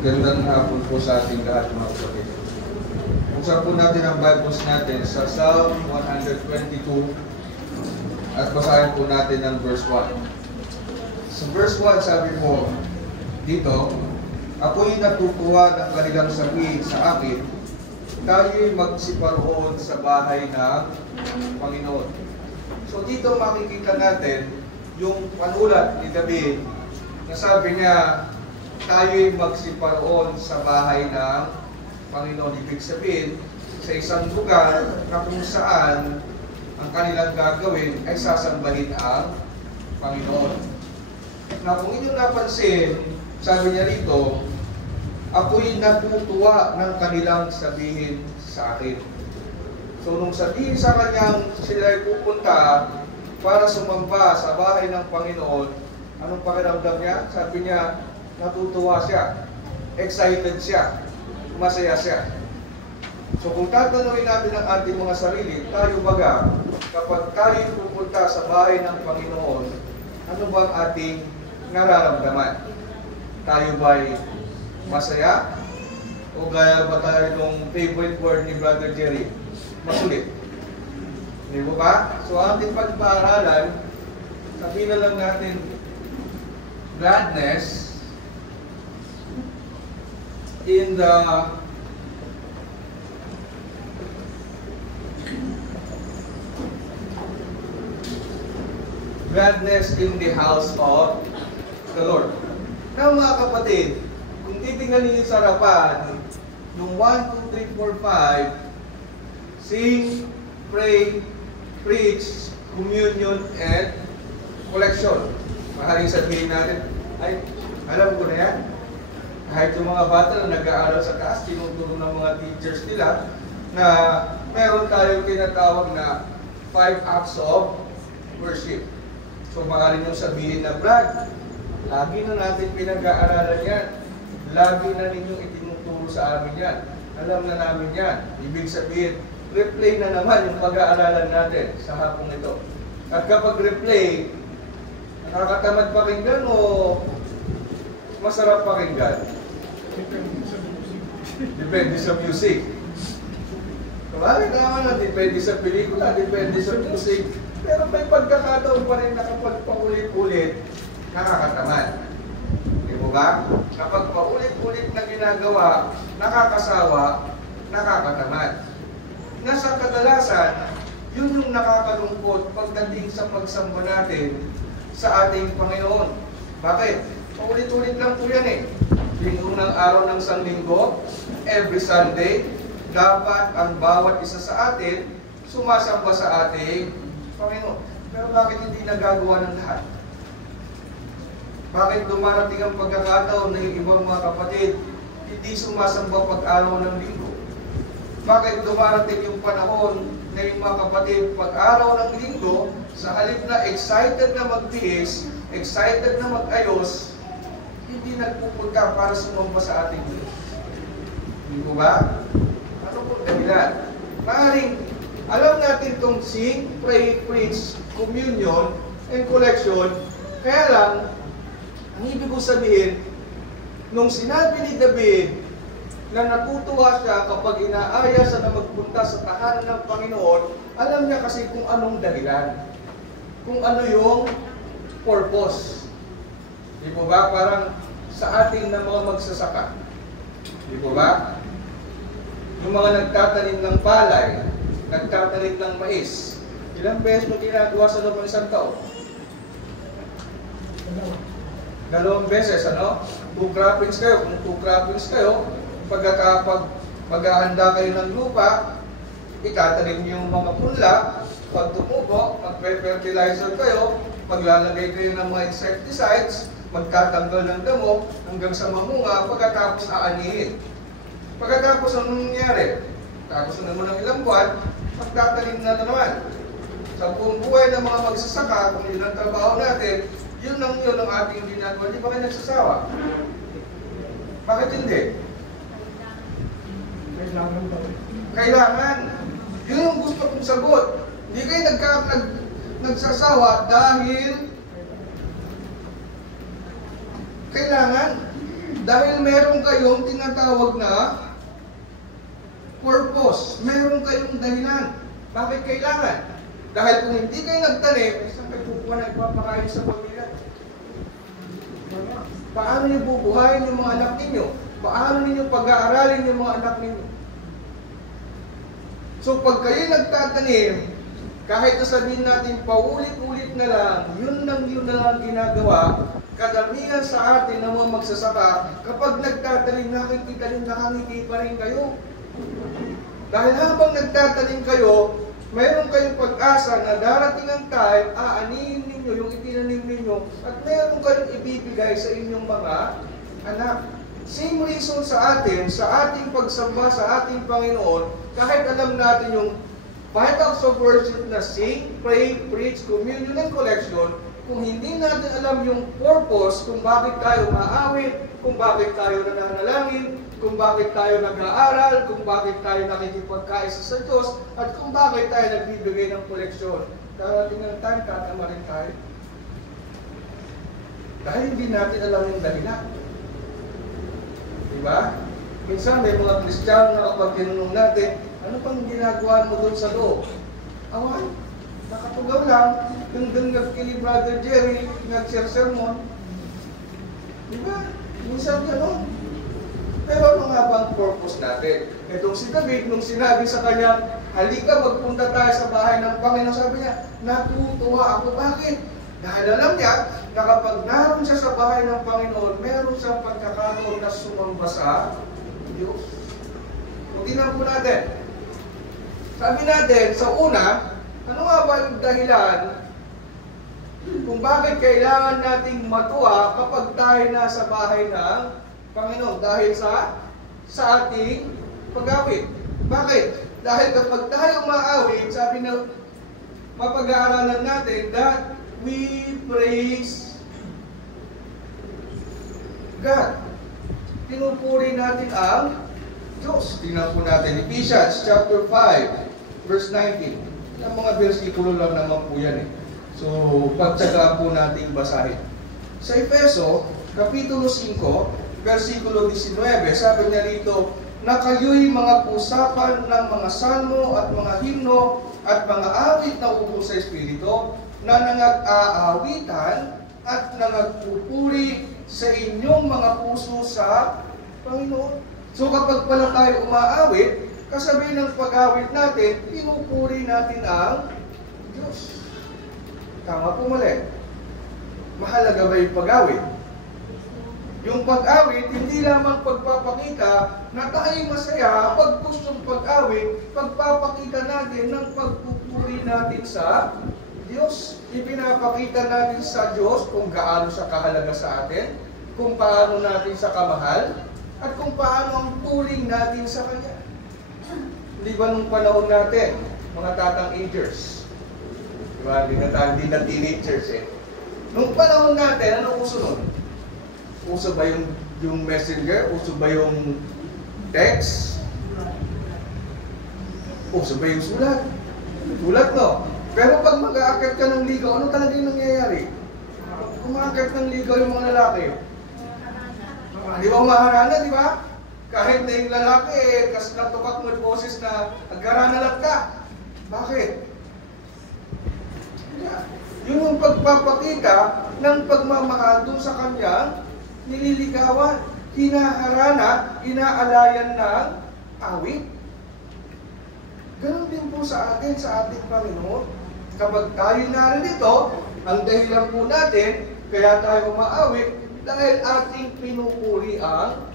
Magandang hapon po sa ating lahat mga kapatid. Buksan po natin ang Bibles natin sa Psalm 122 at basahin po natin ang verse 1. Sa verse 1 sabi po dito, ako'y natutuwa ng kanilang sabihin sa akin, tayo'y magsiparoon sa bahay ng Panginoon. So dito makikita natin yung panulat ni David na sabi niya, tayo'y magsiparoon sa bahay ng Panginoon. Ibig sabihin, sa isang lugar na kung saan ang kanilang gagawin ay sasambahin ang Panginoon. Na kung inyong napansin, sabi niya rito, ako'y natutuwa ng kanilang sabihin sa akin. So nung sabihin sa kanyang sila'y pupunta para sumamba sa bahay ng Panginoon, anong pakiramdam niya? Sabi niya, natutuwa siya, excited siya, masaya siya. So kung tatanungin natin ang ating mga sarili, tayo baga, kapag tayo pupunta sa bahay ng Panginoon, ano bang ating nararamdaman? Tayo ba'y masaya? O gaya ba tayo itong favorite word ni Brother Jerry? Masulit. Di ba ba? So ating pagpaaralan, sabihin na lang natin, gladness in the house of the Lord. Now mga kapatid, kung titingnan ninyo sa harapan, nung 1, 2, 3, 4, 5, sing, pray, preach, communion, and collection. Maaaring sabihin natin, ay, alam ko na yan. Kahit yung mga bata na nag-aaral sa taas, tinuturo ng mga teachers nila na meron tayong tinatawag na 5 acts of worship. So maaaring yung sabihin na, Brad, lagi na natin pinag-aaralan yan. Lagi na ninyong itinuturo sa amin yan. Alam na namin yan. Ibig sabihin, replay na naman yung pag-aaralan natin sa hapong ito. At kapag replay, nakakatamad pakinggan o masarap pakinggan? Depende sa music. Bakit naman na depende sa pelikula, depende sa music. Pero may pagkakataon pa rin na kapag paulit-ulit, nakakatamad. Di mo ba? Kapag paulit-ulit na ginagawa, nakakasawa, nakakatamad. Nasa kadalasan, yun yung nakakalungkot pagdating sa pagsamba natin sa ating Panginoon. Bakit? Paulit-ulit lang po yan eh. Yung unang araw ng Sanlinggo, every Sunday, dapat ang bawat isa sa atin sumasamba sa ating Panginoon. Pero bakit hindi nagagawa ng lahat? Bakit dumarating ang pagkakataon na yung ibang mga kapatid hindi sumasamba pag-araw ng linggo? Bakit dumarating yung panahon na yung mga kapatid pag-araw ng linggo, sa halip na excited na magtiis, excited na mag-ayos, hindi nagpupunta para sumamba sa ating Diyos? Hindi mo ba? Ano po dahilan? Maaaring alam natin itong sing, pray, preach, communion, and collection, kaya lang, ang ibig ko sabihin, nung sinabi ni David na natutuwa siya kapag inaaya siya na magpunta sa tahanan ng Panginoon, alam niya kasi kung anong dahilan. Kung ano yung purpose. Di po ba? Parang sa ating na mga magsasaka. Di po ba? Yung mga nagtatanim ng palay, nagtatanim ng mais, ilang beses mo ginagawa sa loob ng isang taon? 2 beses, ano? 2 croppings kayo. Kung 2 croppings kayo, pagkakapag maghahanda kayo ng lupa, itatanim yung mga punla, pag tumubo, magpe-fertilizer kayo, maglalagay kayo ng mga insecticides, magtatanggal ng damo hanggang sa mamunga, pagkatapos aanihin. Pagkatapos ang nangyayari, tapos na naman ng ilang buwan, magtatanim na naman. Sa buong buhay ng mga magsasaka, kung yun ang trabaho natin, yun ang ating ginagawa. Hindi ba kayo nagsasawa? Bakit hindi? Kailangan. Yun ang gusto kong sagot. Hindi kayo nagsasawa dahil kailangan. Dahil meron kayong tinatawag na purpose. Meron kayong dahilan. Bakit kailangan? Dahil kung hindi kayo nagtanim, saan kayo kukuha na ipapakain sa pamilya? Paano niyo bubuhayin yung mga anak ninyo? Paano ninyo pag-aaralin yung mga anak ninyo? So pag kayo nagtatanim, kahit sabihin natin paulit-ulit na lang, yun na lang ginagawa, kadamihan sa atin ng mga magsasaka, kapag nagtatanim, nakikita rin, nakangiti pa rin kayo. Dahil habang nagtatanim kayo, mayroon kayong pag-asa na darating ang time, aanihin ninyo yung itinanim ninyo, at mayroon kayong ibibigay sa inyong mga anak. Same reason sa atin, sa ating pagsamba sa ating Panginoon, kahit alam natin yung vitals of worship na sing, pray, preach, communion, and collection, kung hindi natin alam yung purpose kung bakit tayo maawit, kung bakit tayo nananalangin, kung bakit tayo nag-aaral, kung bakit tayo nakikipagkaisa sa Diyos, at kung bakit tayo nagbibigay ng koleksyon, darating ng time, tatama rin tayo. Dahil hindi natin alam yung dahilan. Diba? Minsan may mga Kristiyano na kapag tinanong natin, ano pang ginagawa mo doon sa loob? Awan, nakatugaw lang, yung doon nagkili Brother Jerry, nag-share sermon. Diba? Minsan gano'n. Pero ano nga ba ang purpose natin? Itong si David, nung sinabi sa kanya, halika, magpunta tayo sa bahay ng Panginoon, sabi niya, natutuwa ako. Bakit? Dahil alam niya, na kapag naroon siya sa bahay ng Panginoon, meron siyang pagkakataon na sumamba sa Diyos. Kung tingnan po natin, sabi natin, sa una, ano nga ba yung dahilan kung bakit kailangan nating matuwa kapag tayo nasa bahay ng Panginoon? Dahil sa ating pag-awit. Bakit? Dahil kapag tayo maawit, sabi na mapag-aaralan natin that we praise God. Pinupuri natin ang Diyos. Tingnan po natin Ephesians chapter 5 verse 19. Ang mga versikulo lang naman po yan eh. So, pagtsaga po nating basahin. Sa Efeso, Kapitulo 5, versikulo 19, sabi niya rito, na kayo'y mga usapan ng mga salmo at mga himno at mga awit na upo sa Espiritu, na nangag-aawitan at nangagpupuri sa inyong mga puso sa Panginoon. So kapag pala tayo umaawit, kasabihin ng pag-awit natin, pinupuri natin ang Diyos. Tama po mali. Mahalaga ba yung pag-awit? Yung pag-awit, hindi lamang pagpapakita na tayo masaya pag gustong pag-awit, pagpapakita natin ng pagpupuri natin sa Diyos. Ipinapakita natin sa Diyos kung gaano siya kahalaga sa atin, kung paano natin siya kamahal, at kung paano ang turing natin sa Kanya. Hindi ba nung panahon natin, mga tatang-agers? Diba? Hindi na teenagers eh. Nung panahon natin, ano uso nun? Uso ba yung messenger? Uso ba yung text? Uso ba yung sulat? Sulat no? Pero pag mag-aakit ka ng ligaw, ano talaga yung nangyayari? Kung mag-aakit ng ligaw yung mga lalaki, di ba umaharana, di ba? Kahit na yung lalaki, kasi natukak mo yung boses na nagkaranalat ka. Bakit? Yun yung pagpapakita ng pagmamahal dun sa kanya, nililigawan, hinaharana, inaalayan ng awit. Ganon din po sa atin, sa ating Panginoon. Kapag tayo naririto, ang dahilan po natin, kaya tayo umaawit, dahil ating pinupuri ang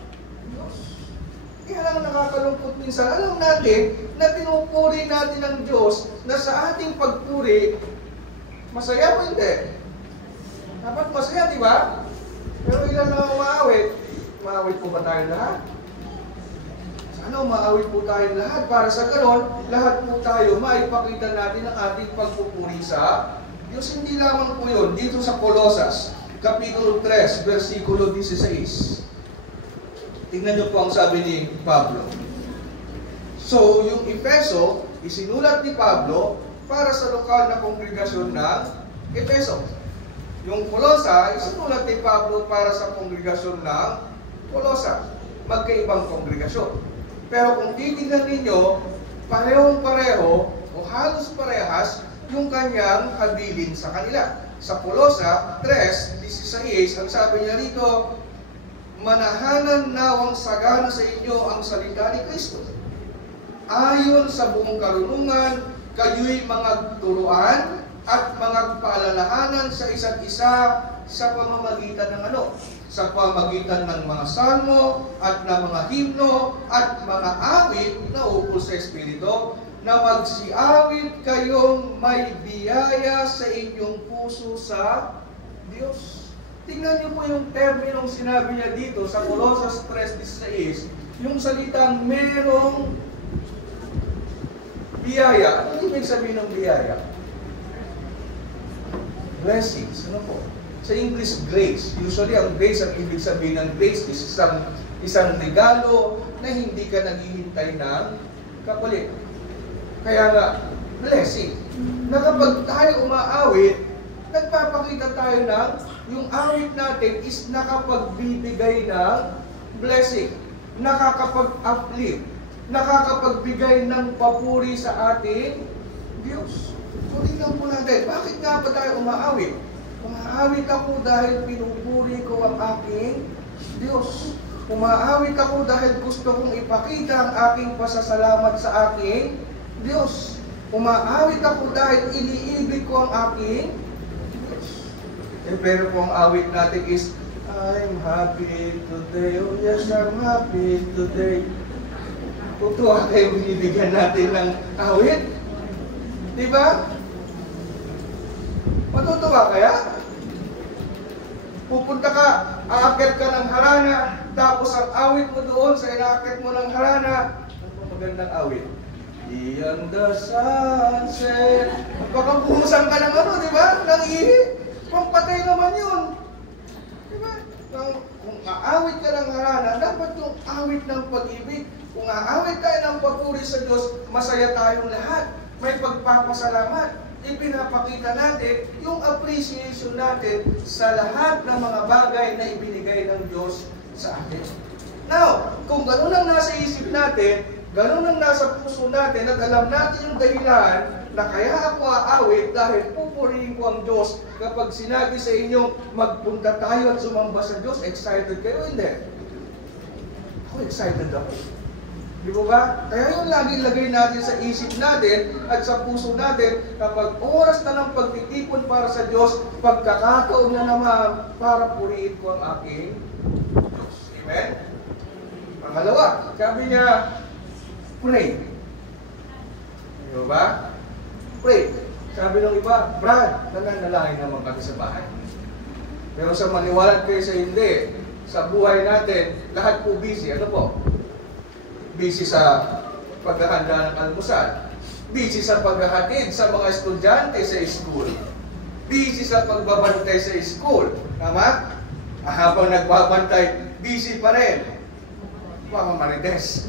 Diyos. Kaya lang nakakalungkot minsan, alam natin na pinupuri natin ang Diyos, na sa ating pagpuri, masaya o hindi? Dapat masaya, di ba? Pero ilan na umaawit? Umaawit po ba tayo lahat? Sana umaawit po tayo lahat. Para sa ganon, lahat po tayo maipakita natin ang ating pagpupuri sa Diyos. Hindi lamang po yun. Dito sa Colosas, Kapitulo 3, versikulo 16. Tingnan niyo po ang sabi ni Pablo. So, yung Efeso, isinulat ni Pablo para sa lokal na kongregasyon ng Efeso. Yung Colossae, isinulat ni Pablo para sa kongregasyon ng Kolosa, magkaibang kongregasyon. Pero kung titignan ninyo, parehong-pareho o halos parehas yung kanyang habilin sa kanila. Sa Kolosa 3:16, ang sabi niya rito, manahanan nawang sagana sa inyo ang salita ni Kristo. Ayon sa buong karunungan, kayo'y mga turuan at mga paalalahanan sa isa't isa sa pamamagitan ng ano? Sa pamamagitan ng mga salmo at ng mga himno at mga awit na ukol sa Espiritu, na magsiawit kayong may biyaya sa inyong puso sa Diyos. Tingnan niyo po yung terminong sinabi niya dito sa Colossus 3:16, yung salitang merong biyaya. Ano ibig sabihin ng biyaya? Blessings. Ano po? Sa English, grace. Usually, ang grace, ang ibig sabihin ng grace is isang regalo na hindi ka naghihintay ng kapalit. Kaya nga, blessing. Na kapag tayo umaawit, nagpapakita tayo ng yung awit natin is nakapagbibigay ng blessing, nakakapag-uplift, nakakapagbigay ng papuri sa ating Diyos. So, tingnan po natin, bakit nga ba tayo umaawit? Umaawit ako dahil pinupuri ko ang aking Diyos. Umaawit ako dahil gusto kong ipakita ang aking pasasalamat sa aking Diyos. Umaawit ako dahil iniibig ko ang aking Diyos. Pero kung ang awit natin is, I'm happy today, oh yes, I'm happy today. Tutuwa kayo binibigyan natin ng awit? Diba? Matutuwa kaya? Pupunta ka, aakyat ka ng harana, tapos ang awit mo doon sa inaakyat mo ng harana, ano magandang awit? Beyond the sunset. Baka buhusan ka ng ano, di ba? Ng ihi. Pampatay naman yun. Di ba? Kung aawit ka ng harana, dapat yung awit ng pag-ibig. Kung aawit tayo ng papuri sa Diyos, masaya tayong lahat. May pagpapasalamat. Ipinapakita natin yung appreciation natin sa lahat ng mga bagay na ibinigay ng Diyos sa atin. Now, kung gano'n ang nasa isip natin, gano'n ang nasa puso natin, at alam natin yung dahilan na kaya ako aawit dahil pupurihin ko ang Diyos, kapag sinabi sa inyo, magpunta tayo at sumamba sa Diyos, excited kayo? Hindi. Ako excited ako. Di ba? Kaya yung laging lagay natin sa isip natin at sa puso natin, kapag oras na ng pagtitipon para sa Diyos, pagkakataon na naman para purihin ko ang aking Diyos. Amen? Pangalawa, sabi niya, pray. Di ba? Pray. Sabi ng iba, Brad, nananalangin naman kami sa bahay. Pero sa maniwalat kayo sa hindi, sa buhay natin, lahat po busy. Ano po? Busy sa paghahanda ng almusal. Busy sa paghahatid sa mga estudyante sa school. Busy sa pagbabantay sa school. Tama? Habang nagbabantay, busy pa rin. Mama Marites.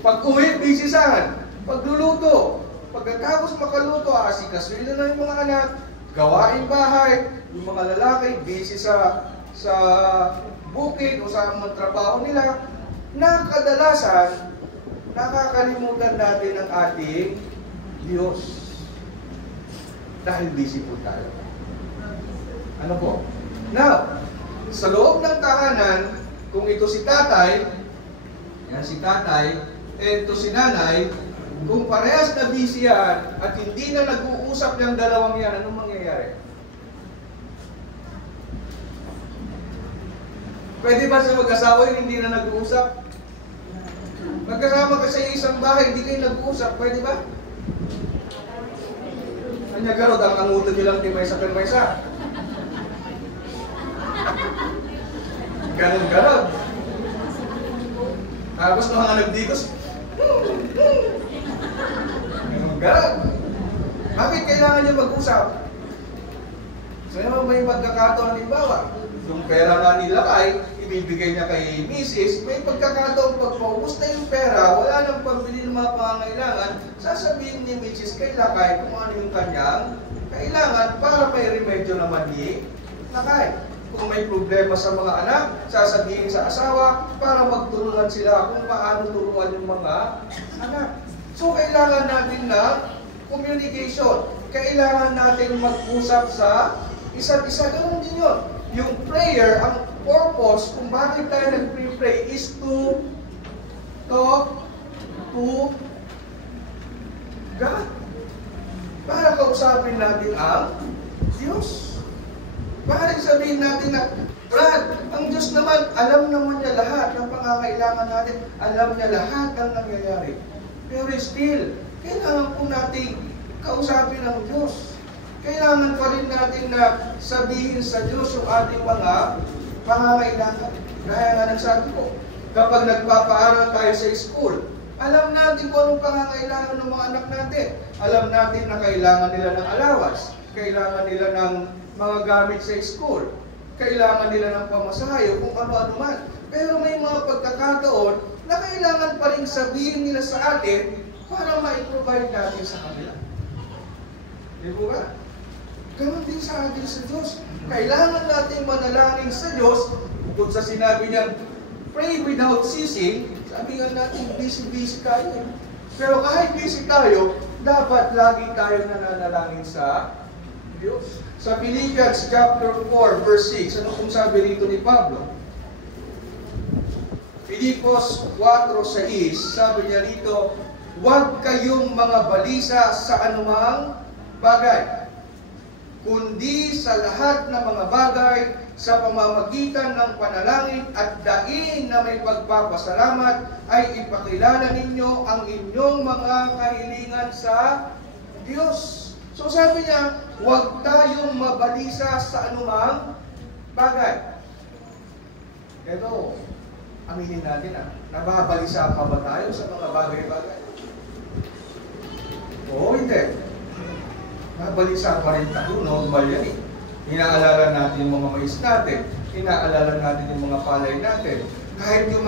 Pag-uwi, busy saan? Pagluluto. Pagkatapos makaluto, asikasuin na yung mga anak, gawain bahay, yung mga lalaki, busy sa bukid o sa mga trabaho nila, na kadalasan, nakakalimutan natin ang ating Diyos. Dahil busy po tayo. Ano po? Now, sa loob ng tahanan, kung ito si tatay, yan si tatay, ito si nanay, kung parehas na busy yan, at hindi na nag-uusap yung dalawang yan, anong mangyayari? Pwede ba sa mag-asawa yun hindi na nag-uusap? Magkasama ka sa isang bahay, hindi kayo nag-uusap, pwede ba? Kanya garod, ang angutan nyo lang ni Maysa kay Maysa. Ganon garod. Tapos nung mga nagdikos, ganon garod. Bakit kailangan nyo mag-usap? So yun may pagkakataon, halimbawa, yung pera na nilakay, ibibigay niya kay Mrs. May pagkakataon, pag paubos na yung pera, wala nang pambili ng mga pangangailangan, sasabihin ni Mrs. kay lakay kung ano yung kanyang kailangan para may remedyo naman ni lakay. Kung may problema sa mga anak, sasabihin sa asawa para magtulungan sila kung paano turuan yung mga anak. So, kailangan natin ng communication. Kailangan natin mag-usap sa isa't isa. Ganun din yun. Yung prayer, ang purpose kung bakit tayo nag-pray is to talk to God. Para kausapin natin ang Diyos. Para sabihin natin na, Brad, ang Diyos naman, alam naman niya lahat ng pangangailangan natin. Alam niya lahat ng nangyayari. Pero still, kailangan po natin kausapin ang Diyos. Kailangan pa rin natin na sabihin sa Diyos yung ating mga pangangailangan. Gaya nga ng sabi ko, kapag nagpapaaral tayo sa school, alam natin kung anong pangangailangan ng mga anak natin. Alam natin na kailangan nila ng allowance, kailangan nila ng mga gamit sa school, kailangan nila ng pamasahe, kung ano-ano man. Pero may mga pagkakataon na kailangan pa rin sabihin nila sa atin para ma-provide natin sa kanila. Di ba? Ganun din sa atin sa Diyos. Kailangan natin manalangin sa Diyos. Kung sa sinabi niya, pray without ceasing, sabi nga natin, busy-busy tayo. Pero kahit busy tayo, dapat lagi tayo nananalangin sa Diyos. Sa Philippians chapter 4, verse 6, ano kung sabi rito ni Pablo? Filipos 4:6, sabi niya rito, huwag kayong mga balisa sa anumang bagay, kundi sa lahat ng mga bagay, sa pamamagitan ng panalangin at daing na may pagpapasalamat, ay ipakilala ninyo ang inyong mga kahilingan sa Diyos. So sabi niya, huwag tayong mabalisa sa anumang bagay. Ito, aminin natin nababalisa pa ba tayo sa mga bagay-bagay? Oo, hindi. Nabalisa pa rin tayo, normal yan eh. Inaalala natin yung mga mais natin, inaalala natin yung mga palay natin. Kahit yung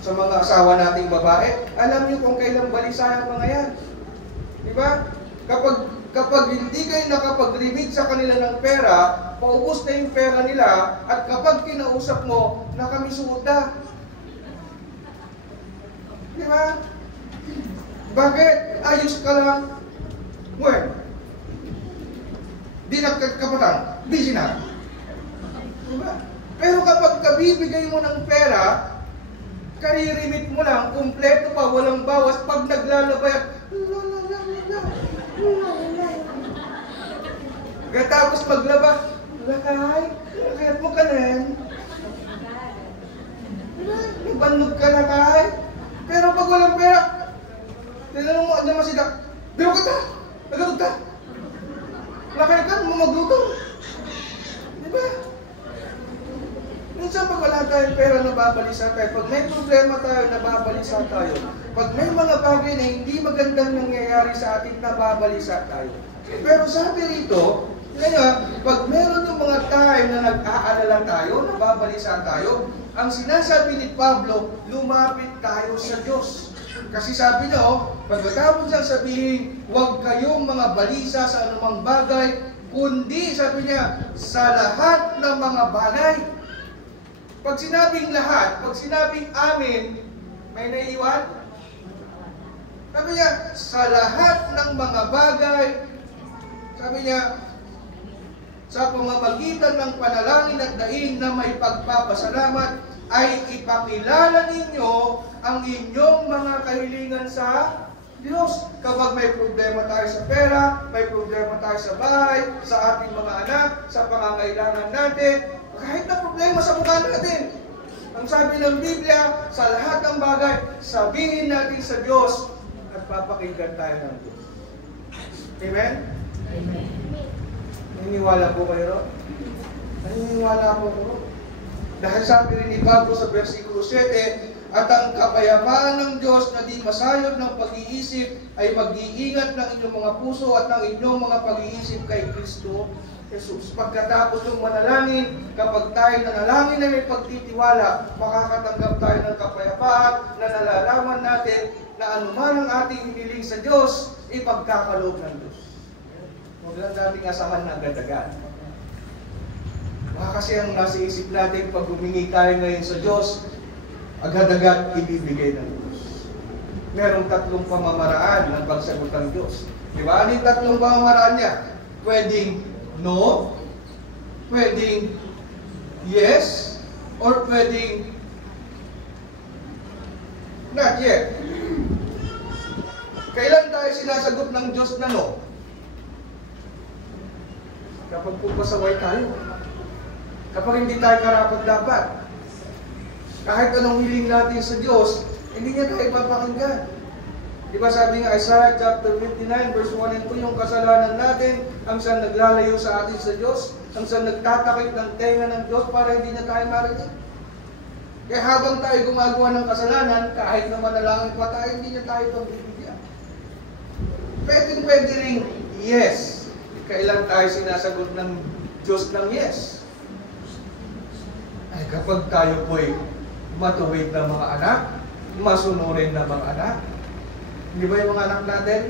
sa mga asawa nating babae, alam niyo kung kailan balisa ang mga yan. Diba? Kapag hindi kayo nakapag-remit sa kanila ng pera, paubos na yung pera nila, at kapag kinausap mo, nakamisuta. Diba? Bakit? Ayos ka lang. Well, di nagkakapatang, busy na. Diba? Pero kapag kabibigay mo ng pera, karirimit mo lang, kumpleto pa, walang bawas, pag naglalabay, tapos maglaba, lakay, lakayat mo ka rin. Ibanog ka lakay. Pero pag walang pera, tinanong mo, ano masida, biro ka ta, nagalog ta. Lakay ka, magluto. Diba? Minsan pag wala tayong pera, nababalisa tayo. Pag may problema tayo, nababalisa tayo. Pag may mga bagay na hindi magandang nangyayari sa atin, nababalisa tayo. Pero sabi rito, kaya pag meron yung mga time na nag-aalala tayo, nababalisa tayo, ang sinasabi ni Pablo, lumapit tayo sa Diyos. Kasi sabi niya, pagkatapos niyang sabihin, huwag kayong mga balisa sa anumang bagay, kundi, sabi niya, sa lahat ng mga bagay. Pag sinabing lahat, pag sinabing amin, may naiiwan? Sabi niya, sa lahat ng mga bagay, sabi niya, sa pamamagitan ng panalangin at daing na may pagpapasalamat, ay ipakilala ninyo ang inyong mga kahilingan sa Diyos. Kapag may problema tayo sa pera, may problema tayo sa bahay, sa ating mga anak, sa pangangailangan natin, kahit na problema sa mukha natin, ang sabi ng Biblia, sa lahat ng bagay, sabihin natin sa Diyos at papakinggan tayo ng Diyos. Amen? Amen. Naniniwala po kayo? Naniniwala po ko? Dahil sabi rin ni Pablo sa versikulo 7, at ang kapayapaan ng Diyos na di masayod ng pag-iisip ay mag-iingat ng inyong mga puso at ng inyong mga pag-iisip kay Kristo Jesus. Pagkatapos ng manalangin, kapag tayo nanalangin na may pagtitiwala, makakatanggap tayo ng kapayapaan na nalalaman natin na anuman ang ating hiniling sa Diyos, ipagkakaloob ng Diyos. Huwag lang dating asahan na agad-agad. Baka kasi ang nasa isip natin pag humingi tayo ngayon sa Diyos, agad-agad ibibigay ng Diyos. Merong tatlong pamamaraan ng pagsagot ng Diyos. Di ba? Ano yung tatlong pamamaraan niya? Pwedeng no, pwedeng yes, or pwedeng not yet. Kailan tayo sinasagot ng Diyos na no? Kapag pupasaway tayo. Kapag hindi tayo karapat-dapat. Kahit anong hiling natin sa Diyos, hindi niya tayo papakinggan. Diba sabi nga Isaiah chapter 59 verse 1 and 2, yung kasalanan natin ang siyang naglalayo sa atin sa Diyos, ang siyang nagtatakip ng tenga ng Diyos para hindi niya tayo marinig. Kaya habang tayo gumagawa ng kasalanan, kahit na manalangin pa tayo, hindi niya tayo pagbibigyan. Pwede rin yes. Kailan tayo sinasagot ng Diyos ng yes? Ay kapag tayo po'y matuwid na mga anak, masunurin na mga anak. Hindi ba yung mga anak natin?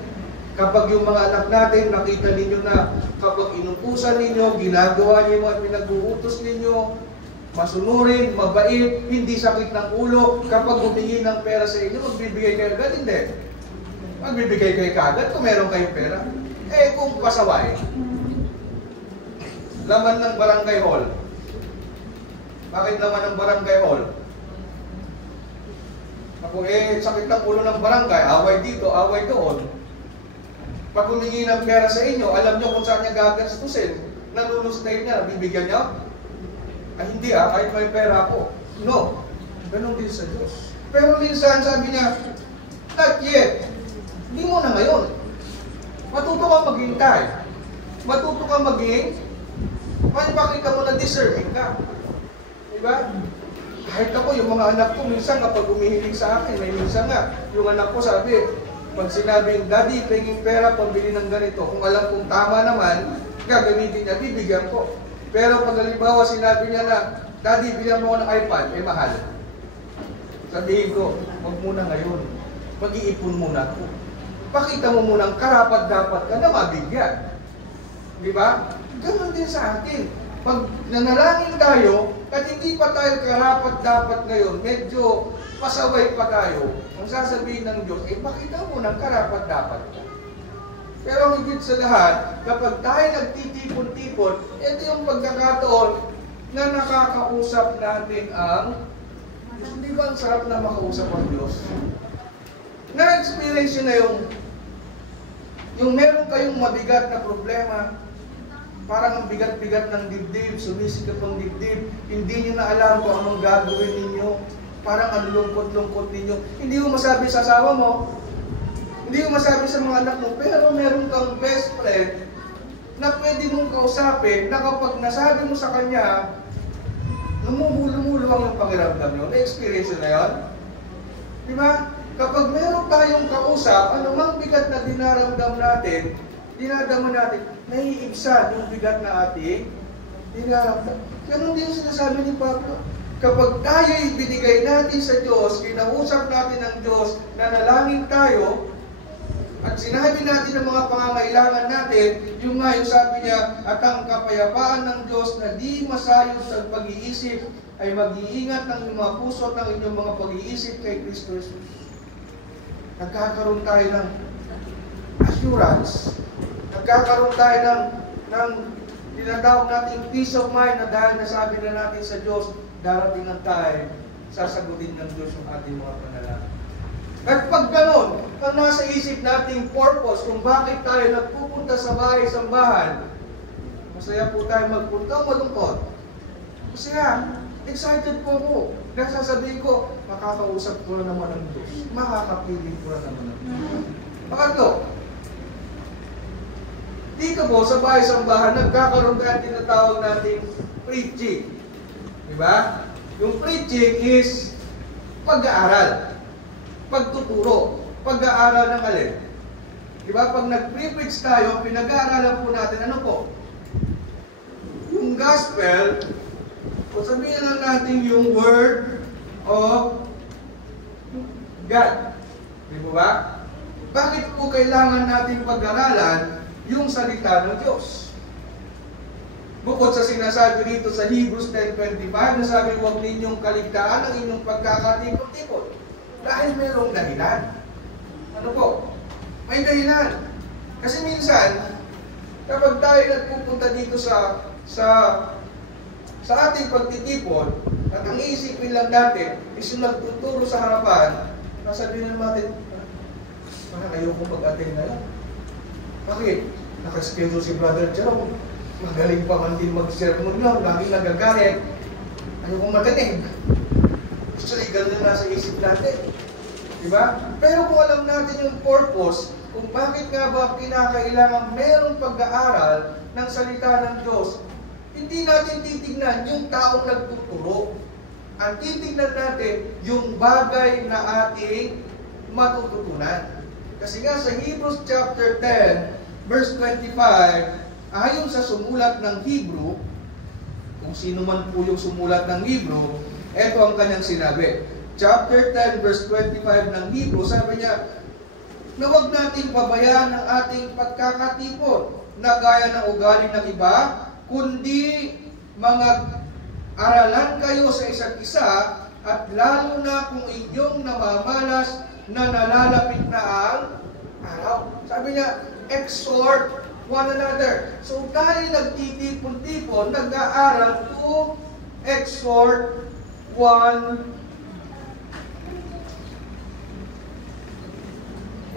Kapag yung mga anak natin, nakita ninyo na kapag inutusan ninyo, ginagawa niyo yung mga pinag-uutos ninyo, masunurin, mabait, hindi sakit ng ulo, kapag humingi ng pera sa inyo, magbibigay kayo agad, hindi. Magbibigay kayo kagad kung meron kayong pera. Eh kung pasaway, laman ng barangay hall. Bakit laman ng barangay hall? Ako sakit ng ulo ng barangay, away dito, away doon. Pag humingi ng pera sa inyo, alam nyo kung saan niya gagastusin. Nalulustay niya, bibigyan niya? Ay hindi kahit may pera ako. No, ganun din sa Diyos. Pero minsan sabi niya, not yet. Hindi mo na ngayon. Matuto kang maghintay. Matuto kang pakita mo na deserving ka. Diba? Kahit ako, yung mga anak ko, minsan kapag humihiling sa akin, may minsan nga, yung anak ko sabi, pag sinabing, Daddy, pahinging pera, pambili ng ganito. Kung alam kong tama naman, gagamitin niya, bibigyan ko. Pero pag halimbawa, sinabi niya na, Daddy, bilhan mo ng iPad, mahal. Sabihin ko, huwag muna ngayon. Mag-iipon muna ko. Pakita mo munang karapat-dapat ka na mabigyan. Di ba? Ganon din sa atin. Pag nanalangin tayo, at hindi pa tayo karapat-dapat ngayon, medyo pasaway pa tayo, ang sasabihin ng Diyos, pakita mo ng karapat-dapat ka. Pero ang higit sa lahat, kapag tayo nagtitipon-tipon, ito yung pagkakataon na nakakausap natin ang Diyos. Hindi ba ang sarap na makausap ang Diyos? Na-experience yun na yung meron kayong mabigat na problema, parang ang bigat-bigat ng dibdib, sumisikap ang dibdib, hindi nyo na alam kung anong gagawin ninyo, parang ang lungkot-lungkot ninyo. Hindi mo masabi sa asawa mo, hindi mo masabi sa mga anak mo, pero meron kang best friend na pwede mong kausapin na kapag nasabi mo sa kanya, lumuluwang yung pakiramdam nyo. Na-experience na yun? Di ba? Kapag meron tayong kausap, anumang bigat na dinaramdam natin, dinadama natin, naiibsan yung bigat na ating dinaramdam. Ganun din sinasabi ni Pablo. Kapag tayo'y binigay natin sa Diyos, kinausap natin ng Diyos, nanalangin tayo, at sinabi natin ang mga pangangailangan natin, yung nga yung sabi niya, at ang kapayapaan ng Diyos na di masayod sa pag-iisip, ay mag-iingat ng mga puso at ng inyong mga pag-iisip kay Kristo Jesus. Nagkakaroon tayo ng assurance. Nagkakaroon tayo ng tinatawag nating peace of mind na dahil nasabi na natin sa Diyos, darating ang tayo, sasagutin ng Diyos yung ating mga panalangin. At pag gano'n, ang nasa isip nating purpose kung bakit tayo nagpupunta sa bahay-sambahan, masaya po tayo magpunta o malungkot? Masaya. Excited po ako. Nasasabihin ko, makakausap ko na naman ang Diyos. Makakapiling ko na naman ang Diyos. Pangatlo, dito po sa bahay-sambahan, nagkakaroon tayo tinatawag natin preaching. Diba? Yung preaching is pag-aaral, pagtuturo, pag-aaral ng alin. Diba? Pag nag-preach tayo, pinag-aaralan po natin, ano po? Yung gospel, o sabihin lang natin yung word of God. Di ba? Bakit po kailangan natin pag-aralan yung salita ng Diyos? Bukod sa sinasabi dito sa Hebrews 10:25, na sabi, huwag ninyong kaligtaan ang inyong pagkakatipon-tipon. Dahil mayroong dahilan. Ano po? May dahilan. Kasi minsan, kapag tayo nagpupunta dito sa ating pagtitipon, at ang iisipin lang natin is yung nagtuturo sa harapan, nasabihin natin, parang ayoko mag-attend na lang. Bakit? Nakaschedule si Brother Jerome. Magaling pa man din mag-sermon yun. Laging nagagalit. Ayoko mag-attend. Actually, ganun na nasa isip natin. Diba? Pero kung alam natin yung purpose, kung bakit nga ba kinakailangan merong pag-aaral ng salita ng Diyos, hindi natin titignan yung taong nagtuturo. Ang titignan natin yung bagay na ating matututunan. Kasi nga sa Hebrews chapter 10, verse 25, ayon sa sumulat ng Hebrew, kung sino man po yung sumulat ng Hebrew, ito ang kanyang sinabi. Chapter 10, verse 25 ng Hebrew, sabi niya, na huwag nating pabayaan ang ating pagkakatipon na gaya ng ugali ng iba, kundi mga aralan kayo sa isa't isa, at lalo na kung inyong namamalas na nalalapit na ang araw. Sabi niya, exhort one another. So tayo nagtitipon-tipon, nag-aaral to exhort one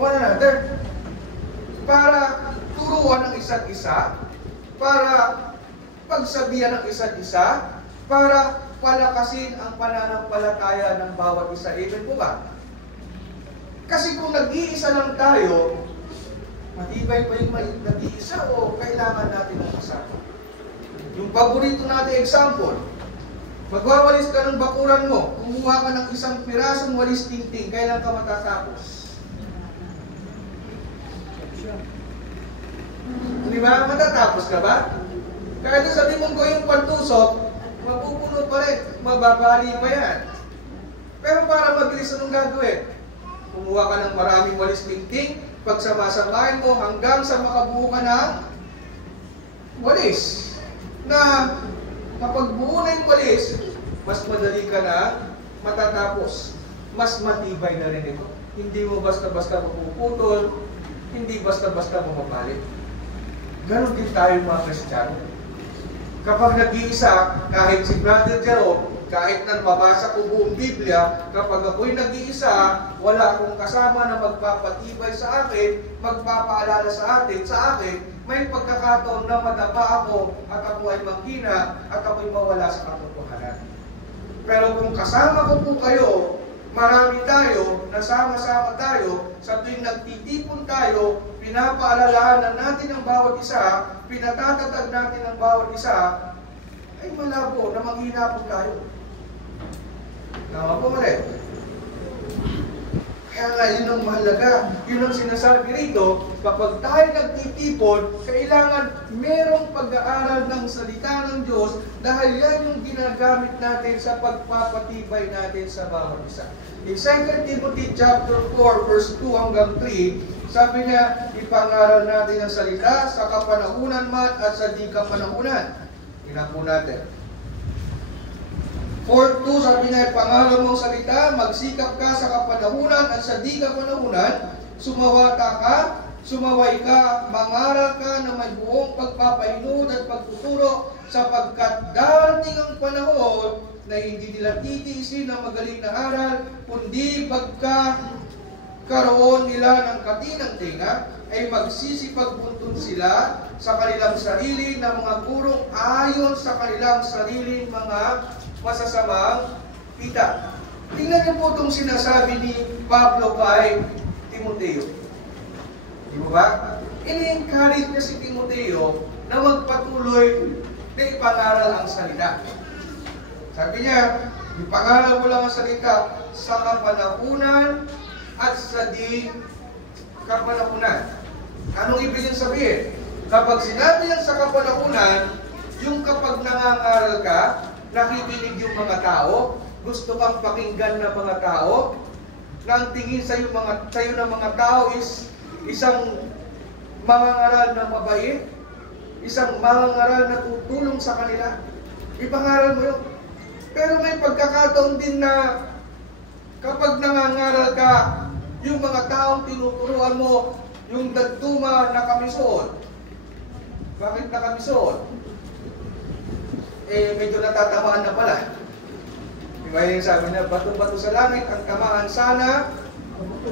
another. Para turuan ang isa't isa, para pagsabihan ng isa't isa, para palakasin ang pananampalataya ng bawat isa. Amen po ba? Kasi kung nag-iisa lang tayo, matibay pa yung nag-iisa o kailangan natin ng kasama? Yung paborito natin example, magwawalis ka ng bakuran mo, kumuha ka ng isang pirasong walis tingting, kailan ka matatapos? Di ba? Matatapos ka ba? Kahit sabi mong ko yung pantusok, mapupuno pa rin, mababali pa yan. Pero para mabilis anong gagawin? Kumuha ka ng maraming walis tingting, pagsama-samahin mo hanggang sa makabuo ka ng walis. Na kapag buo na yung walis, mas madali ka na matatapos. Mas matibay na rin ito. Hindi mo basta-basta mapuputol, hindi basta-basta mapapalit. Ganon din tayo mga Kristiyano. Kapag nag-iisa, kahit si Brother Jerome, kahit na mabasa ko buong Biblia, kapag ako'y nag-iisa, wala akong kasama na magpapatibay sa akin, magpapaalala sa akin, may pagkakataon na madapa ako at ako ay maghina at ako'y mawala sa katotohanan. Pero kung kasama ko po kayo, marami tayo, nasama-sama tayo, sa tuwing nagtitipon tayo, pinapaalalahanan natin ang bawat isa, pinatatatag natin ang bawat isa, ay malabo na maghina po tayo. Tama po ulit. Kaya nga, yun ang mahalaga. Yun ang sinasabi rito, kapag tayo nagtitipon, kailangan merong pag-aaral ng salita ng Diyos dahil yan yung ginagamit natin sa pagpapatibay natin sa bawat isa. In 2 Timothy chapter 4, verse 2 hanggang 3, sabi niya, ipangaral natin ang salita sa kapanahunan man at sa di kapanahunan. Tingnan po natin. 4:2, sabi niya, pangaral mong salita, magsikap ka sa kapanahunan at sa di kapanahunan, sumaway ka, mangaral ka na may buong pagpapahinod at pagtuturo, sapagkat darating ang panahon na hindi nila titiisin ang magaling na aral, kundi pagkakaroon nila ng katinang tinga, ay magsisipagbuntun sila sa kanilang sarili na mga gurong ayon sa kanilang sariling mga masasamang pita. Tingnan niyo po itong sinasabi ni Pablo kay Timoteo. Di ba? Ini-encourage niya si Timoteo na magpatuloy na ipangaral ang salita. Sabi niya, ipangaral mo lang ang salita sa kapanahunan at sa di kapanahunan. Anong ibig sabihin? Kapag sinabi yan sa kapanahunan, yung kapag nangangaral ka, nakikinig yung mga tao, gusto kang pakinggan ng mga tao, na ang tingin sa'yo ng mga tao is isang mangangaral na mabait, isang mangangaral na tutulong sa kanila. Ipangaral mo yun. Pero may pagkakataon din na kapag nangangaral ka, yung mga taong tinuturuan mo, yung dagduma na kamisuot. Bakit na kamisuot? Medyo natatamaan na pala. Diba yung sabi niya, bato-bato sa langit, ang tamaan sana,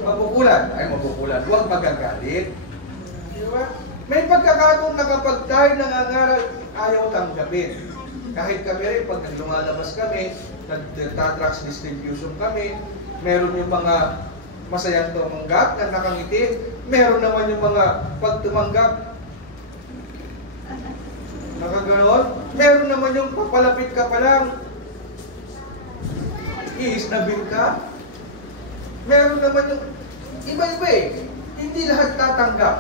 mapupulan. Ay, mapupulan. Huwag magagalit. Diba? May pagkakataon na kapag tayo nangangaral, ayaw tanggapin. Kahit kami rin, pag lumalabas kami, nagtatrax distribution kami, meron yung mga masayang tumanggap na nakangiti, meron naman yung mga pagtumanggap nakaganon, meron naman yung papalapit ka pa lang, iisnabin ka, meron naman yung iba-iba eh. Hindi lahat tatanggap.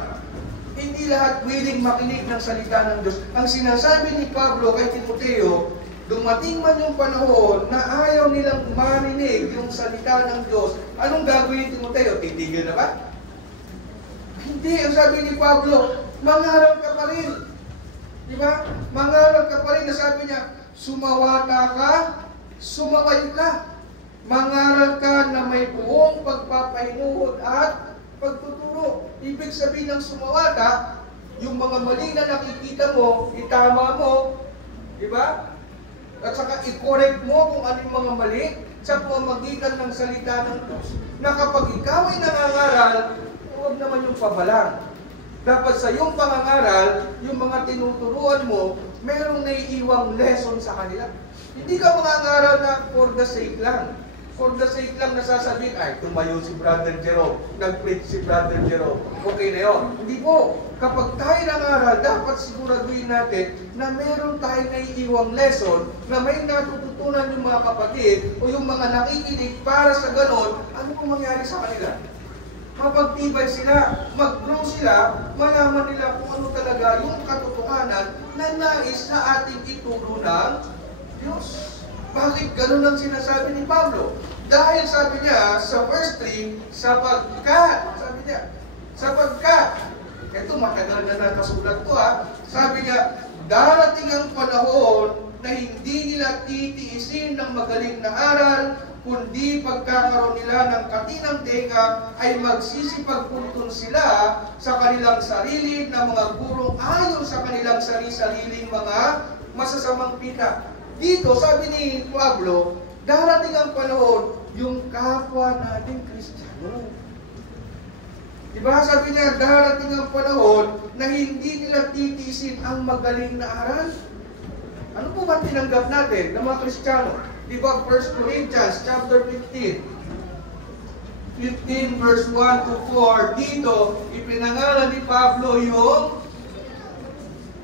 Hindi lahat willing makinig ng salita ng Diyos. Ang sinasabi ni Pablo kay Timoteo, dumating man yung panahon na ayaw nilang marinig yung salita ng Diyos, anong gagawin ni Timoteo? Titigil na ba? Hindi. Ang sabi ni Pablo, mangaral ka pa rin. Diba? Mangaral ka pa rin. Nasabi niya, sumawata ka, sumaway ka. Mangaral ka na may buong pagpapahinuhod at pagtuturo. Ibig sabihin ng sumawata, yung mga mali na nakikita mo, itama mo, di ba? At saka i-correct mo kung ano yung mga mali sa pamamagitan ng salita ng Diyos. Na kapag ikaw ay nangangaral, huwag naman yung pabalang. Dapat sa iyong pangangaral, yung mga tinuturuan mo, merong naiiwang lesson sa kanila. Hindi ka mangangaral na for the sake lang. For the sake lang nasasabihin, ay, tumayo si Brother Jerome, nag-preach si Brother Jerome, okay na yun. Hindi po. Kapag tayo nangaral, dapat siguraduhin natin na meron tayong naiiwang lesson na may natututunan yung mga kapatid o yung mga nakikinig para sa ganon, ano pong mangyari sa kanila? Mapagtibay sila, mag-grow sila, malaman nila kung ano talaga yung katotohanan na nais na ating ituro ng Diyos. Bakit ganun ang sinasabi ni Pablo? Dahil sabi niya sa verse 3, sapagkat, sabi niya, sapagkat, ito matagal na nakasulat to sabi niya, darating ang panahon na hindi nila titiisin ng magaling na aral, kundi pagkakaroon nila ng katinang tenga ay magsisipagpuntun sila sa kanilang sarili na mga gurong ayon sa kanilang sarili-sariling mga masasamang pita. Dito, sabi ni Pablo, darating ang panahon, yung kapwa nating Kristiyano. Diba? Sabi niya, darating ang panahon na hindi nila titiisin ang magaling na aral. Ano po ba tinanggap natin ng mga Kristiyano? Diba, 1 Corinthians chapter 15 verse 1 to 4, dito, ipinangalan ni Pablo yung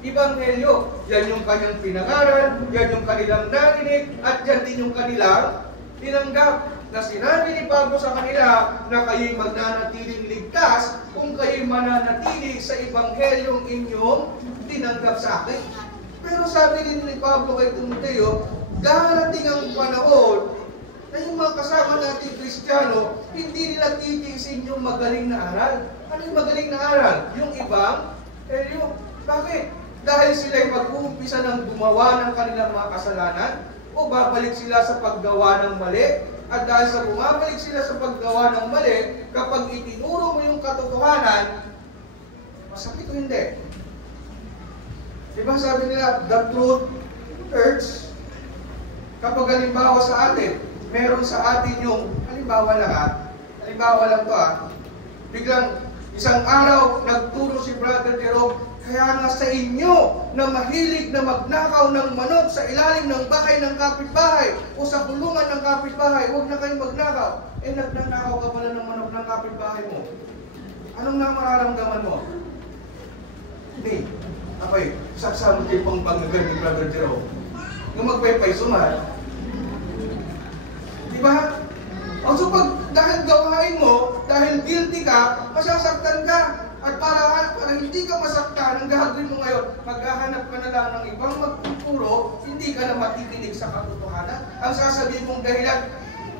Ebanghelyo. Yan yung kanyang pinangaral, yan yung kanilang narinig, at yan din yung kanilang tinanggap. Na sinabi ni Pablo sa kanila na kayo'y magnanatiling ligtas kung kayo'y mananatili sa Ebanghelyong inyong tinanggap sa akin. Pero sabi din ni Pablo kay Timoteo, darating ang panahon na yung mga kasama nating Kristiyano, hindi nila titiisin yung magaling na aral. Ano yung magaling na aral? Yung Ebanghelyo. Bakit? Dahil sila'y mag-uumpisa ng gumawa ng kanilang mga kasalanan o babalik sila sa paggawa ng mali. At dahil sa bumabalik sila sa paggawa ng mali, kapag itinuro mo yung katotohanan, masakit o hindi? Diba sabi nila, the truth hurts. Kapag halimbawa sa atin, meron sa atin yung, halimbawa lang to biglang isang araw, nagturo si Brother Jerome, kaya nga sa inyo na mahilig na magnakaw ng manok sa ilalim ng bahay ng kapitbahay o sa kulungan ng kapitbahay, huwag na kayong magnakaw. Nagnanakaw ka pala ng manok ng kapitbahay mo. Anong mararamdaman mo? Hindi. Apay, saksama kayo pang panggagal ni Brother Jerome. Nung magpaypay, sumal. Diba? So dahil gawain mo, dahil guilty ka, masasaktan ka. At para hindi ka masaktan, ang gagawin mo ngayon, maghahanap ka na lang ng ibang magtuturo, hindi ka na matikinig sa katotohanan. Ang sasabihin mong dahilan,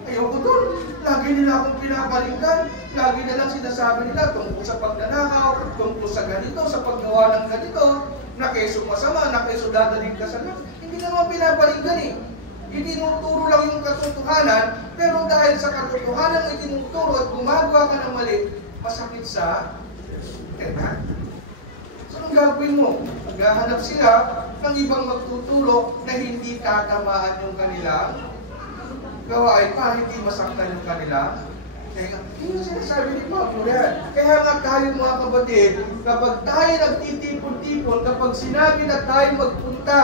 ayoko doon, lagi nila akong pinapalikan, lagi na lang sinasabi nila tungkol sa pagnanakaw, tungkol sa ganito, sa paggawa ng ganito. na keso masama, na keso dadaling ka sa langit. Hindi naman pinapaligan eh. Itinuturo lang yung katotohanan, pero dahil sa katotohanan na itinuturo at gumagawa ka ng mali, masakit sa tenga. So, anong gagawin mo? Maghahanap sila ng ibang magtuturo na hindi tatamaan yung kanilang gawain para hindi masaktan yung kanilang tenga. Yun yung sinasabi ni Pablo yan. Kaya nga tayo mga kapatid, kapag tayo nagtitipon-tipon, kapag sinabi na tayo magpunta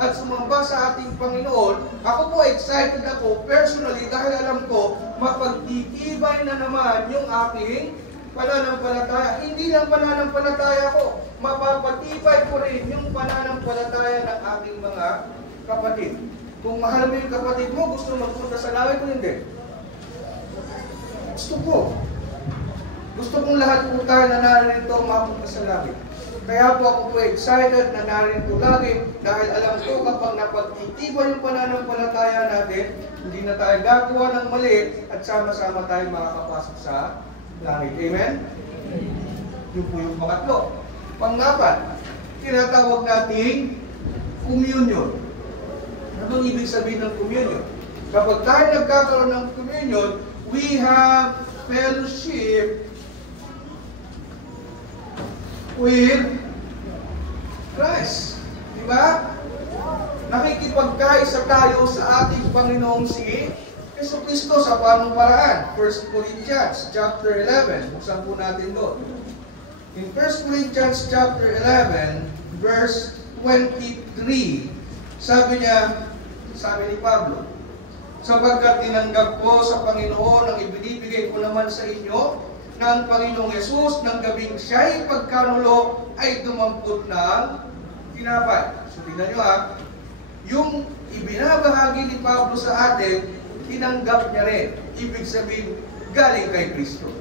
at sumamba sa ating Panginoon, ako po excited ako personally dahil alam ko mapagtitibay na naman yung aking pananampalataya. Hindi lang pananampalataya ko, mapapatibay ko rin yung pananampalataya ng aking mga kapatid. Kung mahal mo yung kapatid mo, gusto magpunta sa langit o hindi? Gusto ko. Gusto kong lahat po tayo na narito mapunta sa langit. Kaya po ako po excited na narito lagi dahil alam ko kapag napagtitibay yung pananampalataya natin, hindi na tayo gagawa ng mali at sama-sama tayo makakapasok sa langit. Amen? Yun po yung pangatlo. Pang-apat, tinatawag nating communion. Ano ibig sabihin ng communion? Kapag tayo nagkakaroon ng communion, we have fellowship with Christ. Diba? Nakikipagkaisa tayo sa ating Panginoong si Yesu Cristo sa paanong paraan? 1 Corinthians chapter 11. Buksan po natin doon. In 1 Corinthians chapter 11, verse 23, sabi ni Pablo, sapagkat tinanggap ko sa Panginoon ang ibinibigay ko naman sa inyo ng Panginoong Yesus ng gabing siya'y pagkanulo ay dumampot ng tinapay. So tingnan nyo yung ibinabahagi ni Pablo sa atin, tinanggap niya rin. Ibig sabihin, galing kay Kristo.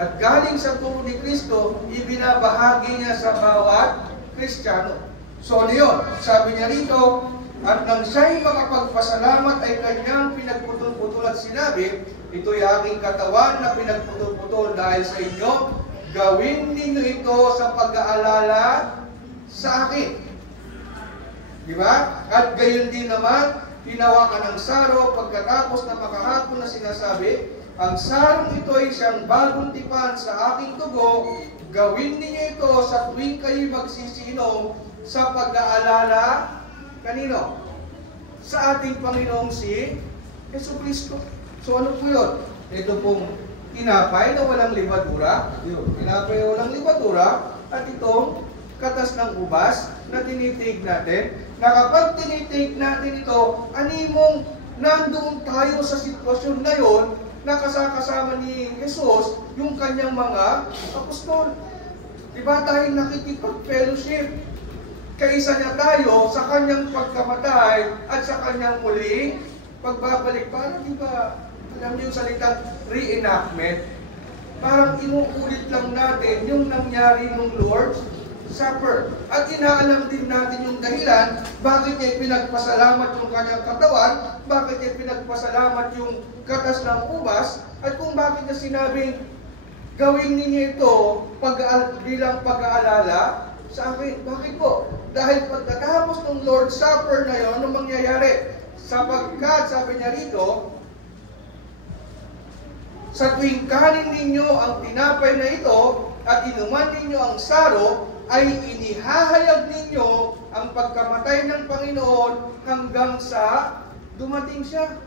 At galing sa turo ni Kristo, ibinabahagi niya sa bawat Kristiyano. So ano yun? Sabi niya rito, at nang siya'y makapagpasalamat ay kanyang pinagputol-putol at sinabi, ito'y aking katawan na pinagputol-putol dahil sa inyo, gawin ninyo ito sa pag-aalala sa akin. Diba? At gayon din naman, hinawakan ng saro pagkatapos na makahapon na sinasabi, ang sarong ito ay siyang bagong tipan sa aking dugo, gawin ninyo ito sa tuwing kayo magsisinom sa pag-aalala kanino? Sa ating Panginoong si Yesu Cristo. So ano po yun? Ito pong tinapay na walang libadura. Tinapay na walang libadura. At itong katas ng ubas na tinitig natin. Na kapag tinitig natin ito, animong nandoon tayo sa sitwasyon na yun na kasama ni Jesus yung kanyang mga apostol. Diba tayo nakikipag-fellowship? Kaisa niya tayo sa kanyang pagkamatay at sa kanyang muling pagbabalik. Parang diba, alam niyo yung salitang reenactment? Parang inuulit lang natin yung nangyari ng Lord's Supper. At inaalam din natin yung dahilan bakit niya pinagpasalamat yung kanyang katawan, bakit niya pinagpasalamat yung katas ng ubas, at kung bakit niya sinabing gawin ninyo ito bilang pag-aalala sa akin. Bakit po? Dahil pagkatapos ng Lord's Supper na yun, anong mangyayari? Sapagkat, sabi niya rito, sa tuwing kanin ninyo ang tinapay na ito at inuman ninyo ang saro, ay inihahayag ninyo ang pagkamatay ng Panginoon hanggang sa dumating siya.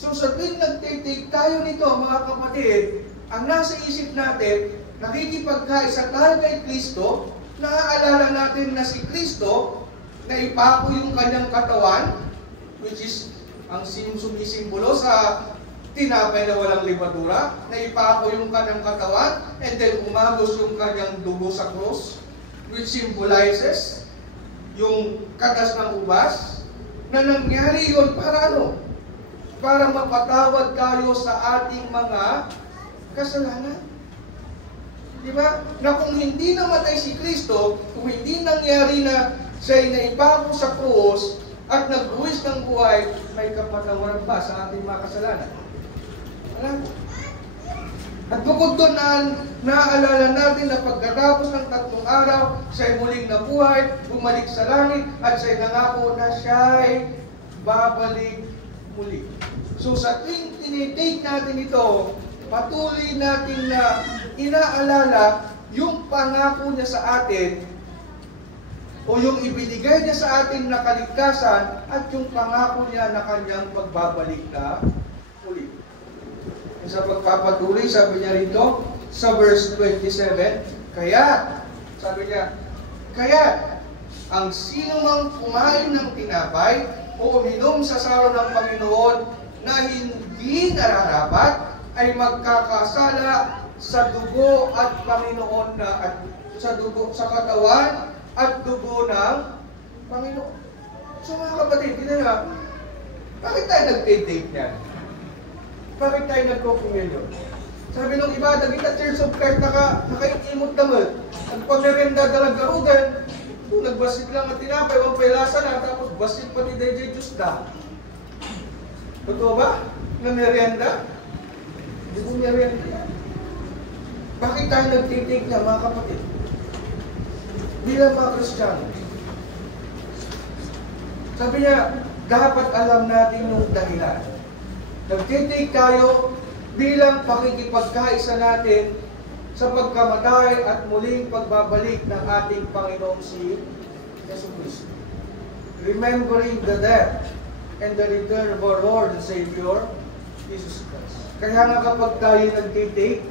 So sa tuwing nagtitake tayo nito, mga kapatid, ang nasa isip natin, nakikipagkaisa tayo kay Kristo, naaalala natin na si Kristo, na ipako yung kanyang katawan, which is ang sumisimbolo sa tinapay na walang libadura, na ipako yung kanyang katawan, and then umagos yung kanyang dugo sa krus, which symbolizes yung katas ng ubas, na nangyari yun para ano? Para mapatawad tayo sa ating mga kasalanan. Diba? Na kung hindi namatay si Kristo, kung hindi nangyari na siya'y naipako sa krus at nagbuwis ng buhay, may kapatawaran ba sa ating mga kasalanan? Alam mo? At bukod doon, naaalala natin na pagkatapos ng 3 araw, siya'y muling nabuhay, bumalik sa langit, at siya'y nangako na siya'y babalik muli. So sa tuwing tinitake natin ito, patuloy natin na inaalala yung pangako niya sa atin o yung ibinigay niya sa atin na kaligtasan at yung pangako niya na kanyang pagbabalik na muli. Sa pagpapatuloy, sabi niya rito, sa verse 27, sabi niya, kaya, ang sino mang kumain ng tinapay o uminom sa saro ng Panginoon na hindi nararapat, ay magkakasala sa dugo at Panginoon na, at sa katawan at dugo ng Panginoon. So mga kapatid, bakit tayo nag-take niyan? Bakit tayo nagko-communion? Sabi nung iba, naging Church of Christ, nakaikimot naman. Nagpamerenda talaga ugan. Nagbasit lang at tinapay, wang pailasa na, tapos basit pati DJ Diyos na. Totoo ba? Na merienda? Hindi ko merienda. Bakit tayo nagtitig niya, mga kapatid? Bilang mga Kristiyano. Sabi niya, dapat alam natin yung dahilan. Nagtitig tayo bilang pakikipagkaisa natin sa pagkamatay at muling pagbabalik ng ating Panginoong si Jesucristo. Remembering the death and the return of our Lord and Savior, Jesus Christ. Kaya nga kapag tayo nagtitig,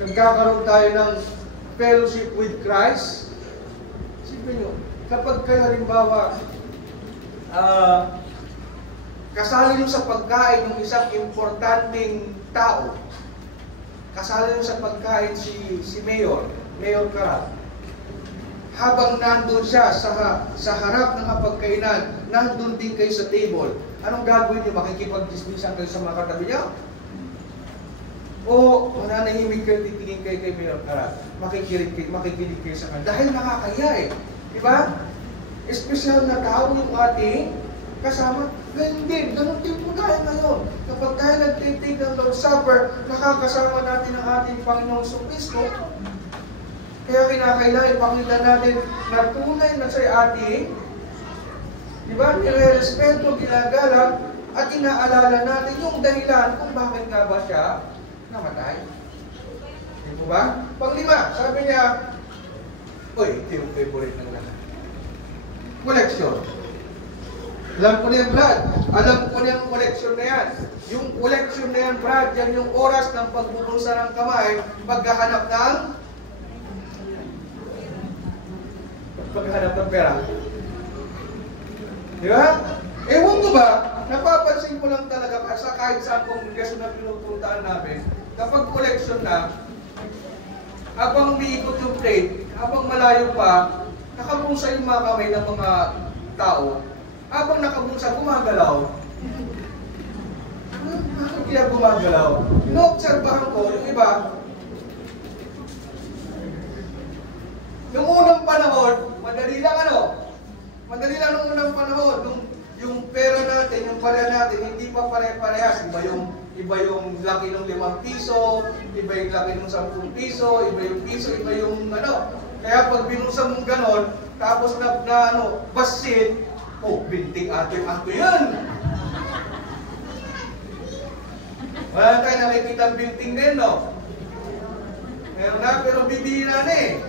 nagkakaroon tayo ng fellowship with Christ, isipin nyo, kapag kayo halimbawa, kasali nyo sa pagkain ng isang importanteng tao. Kasali nyo sa pagkain si Mayor Karat. Habang nandun siya sa harap ng kapagkainan, nandun din kayo sa table. Anong gagawin nyo? Makikipag-dismissan kayo sa mga katabi niya? O mananahimik kayo, titingin kayo kay Mayor Karat? Makikinig kayo sa kanya. Dahil nakakaya eh. Diba? Espesyal na tao yung ating kasama. Ganun din po tayo ngayon. Kapag tayo nagtitig ng Lord's Supper, nakakasama natin ang ating Panginoong Jesucristo. Kaya kinakailangan ipakita natin na tunay na siya'y ating, di ba, nire-respeto, ginagalang, at inaalala natin yung dahilan kung bakit nga ba siya namatay. Di po ba? Panglima, sabi niya, ito yung favorite ng lahat. Collection. Alam ko na yan, Brad. Alam ko na yung collection na yan. Yung collection na yan, Brad, yan yung oras ng pagbubulsa ng kamay, paghahanap ng pera. Di ba? Ewan ko ba, napapansin ko lang talaga sa kahit saan kongreso na pinupuntaan namin, kapag collection na, habang umiikot yung plate, habang malayo pa, nakabulsa yung mga kamay ng mga tao, habang nakabulsa, gumagalaw. Bakit kaya gumagalaw? Ino-obserbahan ko, yung iba, yung unang panahon, madali lang nung unang panahon, yung pera natin, yung pera natin, hindi pa pare-parehas. Iba yung laki ng 5 piso, iba yung laki ng 10 piso, iba yung piso, iba yung ano. Kaya pag binusang mong ganon, tapos basit, binting ato yan. Wala tayo nakikita binting din, no? Meron na, pero bibihira na eh.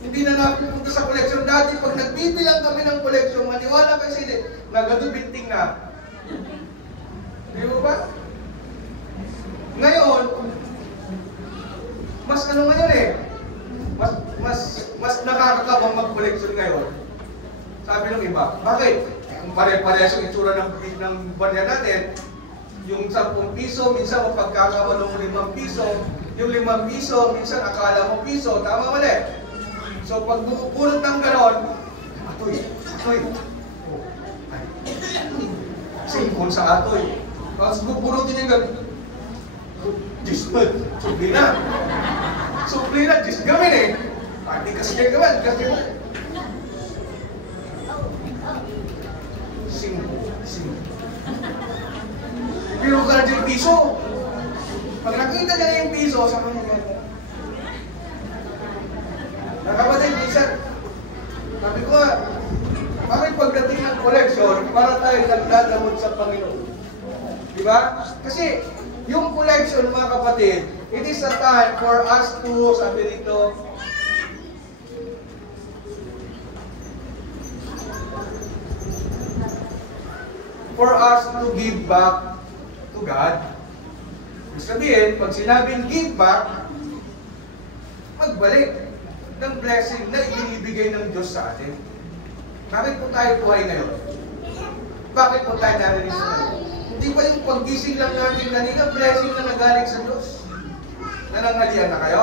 Hindi na napupunta sa koleksyon. Dati, pag nagbibilang kami ng koleksyon, maniwala kayo sila, nagado binting na. Di ba? Ngayon, mas ngayon eh, mas nakakakabang mag-koleksyon ngayon. Sabi ng iba, bakit? Kung pare-parehas yung itsura ng barya natin, yung 10 piso, minsan mapagkakamalong 5 piso, yung 5 piso, minsan akala mo piso, tama mali. So pag bubulot ng ganon, atoy. Singkol sa atoy. Tapos bubulotin yung ganon. Dismal. Supli na, disgamin eh. Hindi kasi kayo gawan, kasi mo. Singkol. Pero ka na dyan piso. Pag nakita niya na yung piso, sa kanya ganda. Nakapatid, minsan, sabi ko nga, bakit pagdating ng collection, para tayo nagdadamot sa Panginoon? Diba? Kasi, yung collection, mga kapatid, it is a time for us to, sabi dito, for us to give back to God. Ibig sabihin, pag sinabing give back, magbalik ng blessing na ibinibigay ng Diyos sa atin. Bakit po tayo buhay ngayon? Bakit po tayo narinig sa ngayon? Hindi ba yung paggising lang natin kanina, blessing na nagaling sa Diyos? Nanangalian na kayo?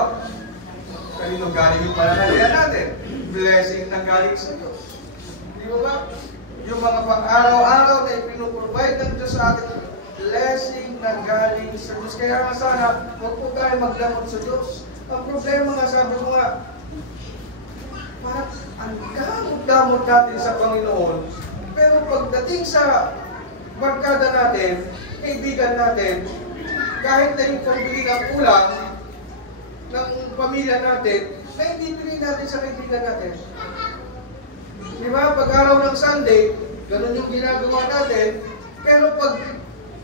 Kanino galing yung panangalian natin? Blessing na galing sa Diyos. Di ba ba? Yung mga pang-araw-araw na ipinuprovide ng Diyos sa atin, blessing na galing sa Diyos. Kaya nga sana, huwag po tayo maglamot sa Diyos. Ang problema nga, sabi ko nga, parang ang damot-damot natin sa Panginoon. Pero pagdating sa barkada natin, kaibigan natin, kahit na yung pambili ng ulam ng pamilya natin, na hindi bilhin natin sa kaibigan natin. Di ba? Pag araw ng Sunday, ganun yung ginagawa natin. Pero pag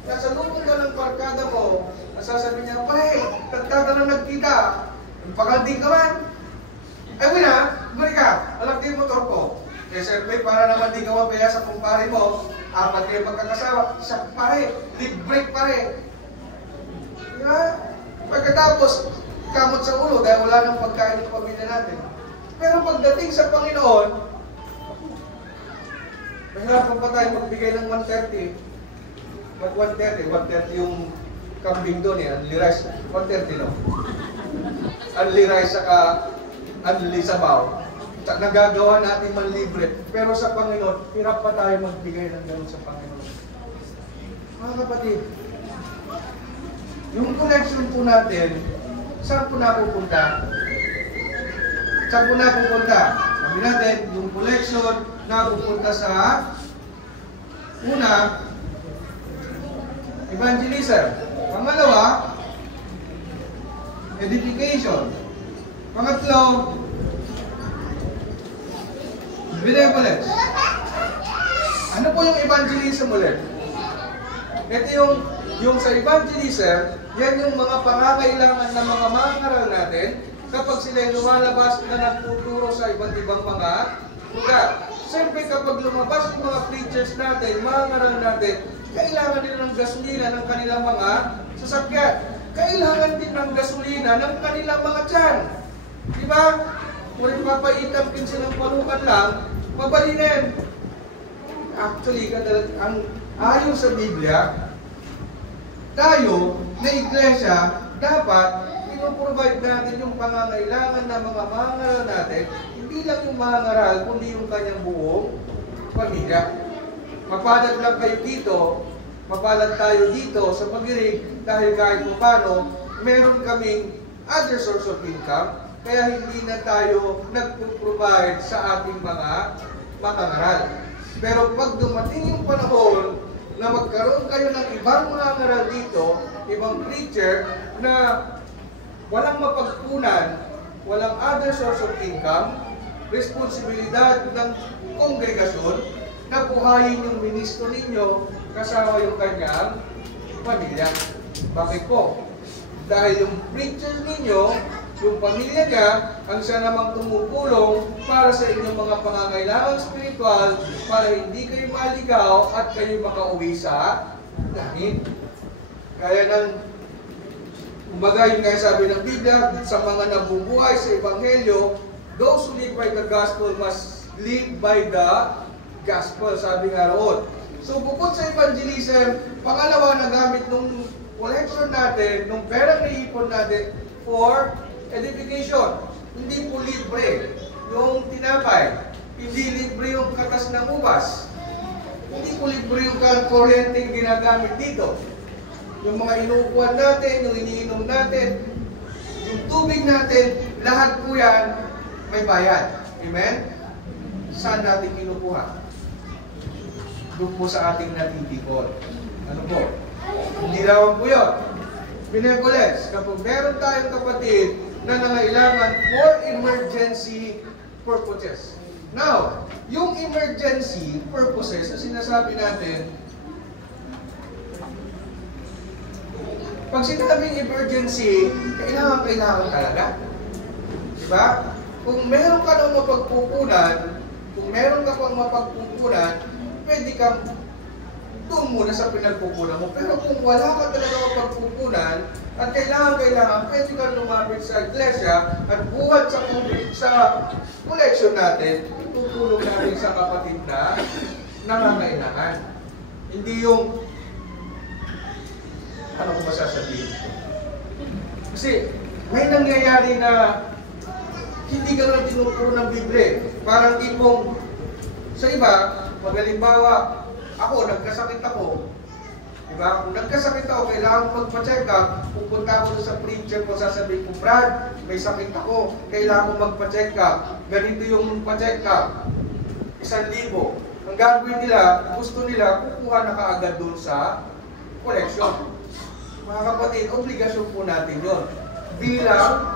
nasa lubong ka ng barkada mo, nasasabi niya, pare, tagtada na nagkita, pakalding ka man. Ay, wala, balik ka, alam din motor ko. Eh, siyempre, para naman di ka mapaya sa kumpare mo, apat kayo magkakasawa, isa pare, libre pare. Diba? Pagkatapos, kamot sa ulo dahil wala nang pagkain ng pamilya natin. Pero pagdating sa Panginoon, mahirapan pa tayo magbigay ng 130. But 130 yung kambing doon eh, unli rice, 130 no? Unli rice saka unli sabaw. Nagagawa natin man libre. Pero sa Panginoon, hirap pa tayo magbigay ng gano'n sa Panginoon. Mga kapatid, yung collection po natin, saan po napupunta? Saan po napupunta? Sabi natin, yung collection napupunta sa una, evangelism. Pangalawa, edification. Pangatlo, benevolence. Ano po yung evangelism ulit? Ito yung sa evangelism, yan yung mga pangangailangan ng mga mangaral natin kapag sila lumalabas na nagtuturo sa iba't ibang mga lugar. Siyempre kapag lumabas yung mga preachers natin, mangaral natin, kailangan din ng gasolina ng kanilang mga sasakyan. Kailangan din ng gasolina ng kanilang mga tiyan. Diba? Kung papaitan pinsin ng palukan lang, mabalinin. Actually, ang ayon sa Biblia, tayo na iglesia, dapat pinoprovide natin yung pangangailangan ng mga mangaral natin, hindi lang yung mangaral, kundi yung kanyang buong pamilya. Mapalad lang kayo dito, mapalad tayo dito sa Pagirig, dahil kahit paano, meron kaming other source of income, kaya hindi na tayo nag-provide sa ating mga mangaral. Pero pag dumating yung panahon na magkaroon kayo ng ibang mangaral dito, ibang preacher na walang mapagkunan, walang other source of income, responsibilidad ng kongregasyon na buhayin yung ministro ninyo kasama yung kanyang pamilya. Bakit po? Dahil yung preacher ninyo, yung pamilya niya, ang siya namang tumutulong para sa inyong mga pangangailangan spiritual para hindi kayo maligaw at kayo makauwi sa langit. Kaya nang kumbaga yung kaya sabi ng Biblia, sa mga nabubuhay sa Ebanghelyo, those who live by the gospel must live by the gospel, sabi nga roon. So bukod sa evangelism, pangalawa na gamit nung collection natin, nung perang naipon natin for edification. Hindi po libre yung tinapay. Hindi libre yung katas ng ubas. Hindi po libre yung kuryenteng ginagamit dito. Yung mga inuupuan natin, yung iniinom natin, yung tubig natin, lahat po yan may bayad. Amen? Saan natin kinukuha? Doon po sa ating natitipon. Ano po? Hindi rawan po yun. benevolence. Kapag meron tayong kapatid na nangailangan for emergency purposes. Now, yung emergency purposes na sinasabi natin, pag sinabing emergency, kailangan talaga. Diba? Kung meron ka ng mapagpupunan, pwede kang doon muna sa pinagpupunan mo. Pero kung wala ka talaga mapagpupunan, at kailangan, pwede kang lumapit sa iglesia at buhat sa collection natin, itutulong natin sa kapatid na nangangailangan. Hindi yung, ano ko masasabihin? Kasi may nangyayari na hindi ka lang tinuturo ng Biblia. Parang tipong sa iba, magalimbawa, nagkasakit ako. Diba? Kung nagkasakit ako, kailangan magpa-check up. Pupunta ako sa preacher ko, sasabihin ko, Brad, may sakit ako. Kailangan ko magpa-check up. Ganito yung pa-check up. 1,000. Ang gagawin nila, gusto nila, kukuha na kaagad doon sa collection. Mga kapatid, obligasyon po natin yun. Bilang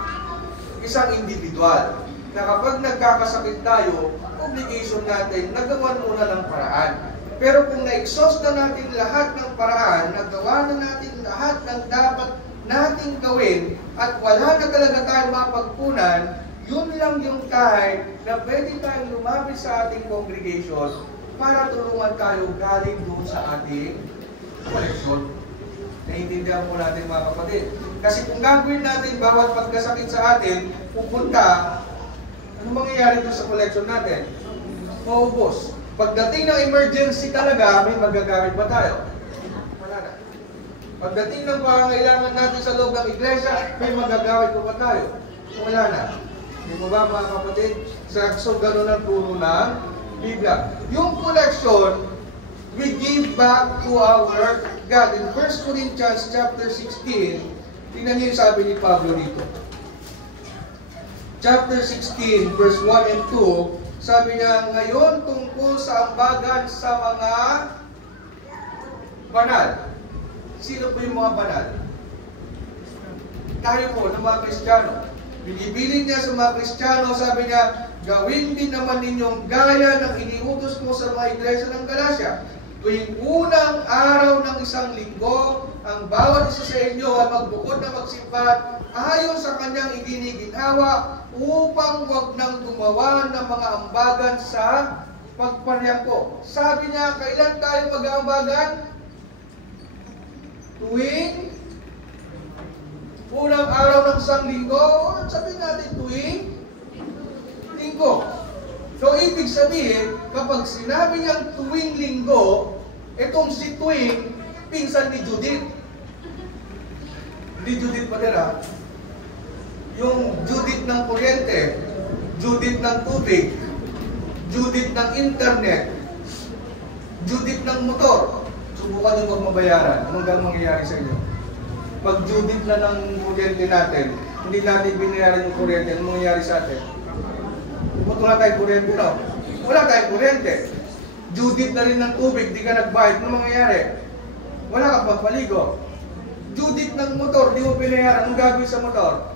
isang individual. Na kapag nagkakasakit tayo, obligation natin, nagawan muna ng paraan. Pero kung na-exhaust na natin lahat ng paraan, nagawa na natin lahat ng dapat nating gawin, at wala na talaga tayong mapagpunan, yun lang yung time na pwede tayong lumapit sa ating congregation para tulungan tayo galing doon sa ating collection. Naiintindihan po natin mga kapatid. Kasi kung gagawin natin bawat pagkasakit sa atin, pupunta, ano mangyayari doon sa collection natin? Maubos. Pagdating ng emergency talaga, may magagamit ba tayo? Wala na. Pagdating ng pangangailangan natin sa loob ng iglesia, may magagamit ba tayo? Wala na. Hindi mo ba mga kapatid? So, gano'n ang turo ng Biblia. Yung collection, we give back to our God. In 1 Corinthians chapter 16, tingnan niyo yung sabi ni Pablo dito. Chapter 16, verse 1 and 2, sabi niya, ngayon tungkol sa ambagan sa mga banal. Sino po yung mga banal? Tayo po, ng mga Kristiyano. Binibiling niya sa mga Kristiyano, sabi niya, gawin din naman ninyong gaya ng iniutos ko sa mga iglesia ng Galacia. Tuwing unang araw ng isang linggo, ang bawat isa sa inyo ay magbukod na magsimbat ayon sa kanyang iginiginawa upang wag nang gumawa ng mga ambagan sa pagparyangko. Sabi niya, kailan tayo mag-aambagan? Tuwing unang araw ng isang linggo, sabi natin tuwing linggo. So, ibig sabihin, kapag sinabi niyang tuwing linggo, itong si tuwing, pinsan ni Judith. Hindi Judith pa nila. Yung Judith ng kuryente, Judith ng tubig, Judith ng internet, Judith ng motor. Subukan nyo huwag mabayaran. Anong mangyayari sa inyo? Pag Judith na ng kuryente natin, hindi natin binayaran yung kuryente, anong mangyayari sa atin? Wala tayong kuryente, no? Wala tayong kuryente. Judith na rin ng tubig, di ka nagbayad. Ano mangyayari? Wala ka magpaligo. Judith ng motor, di mo binayaran. Anong gagawin sa motor?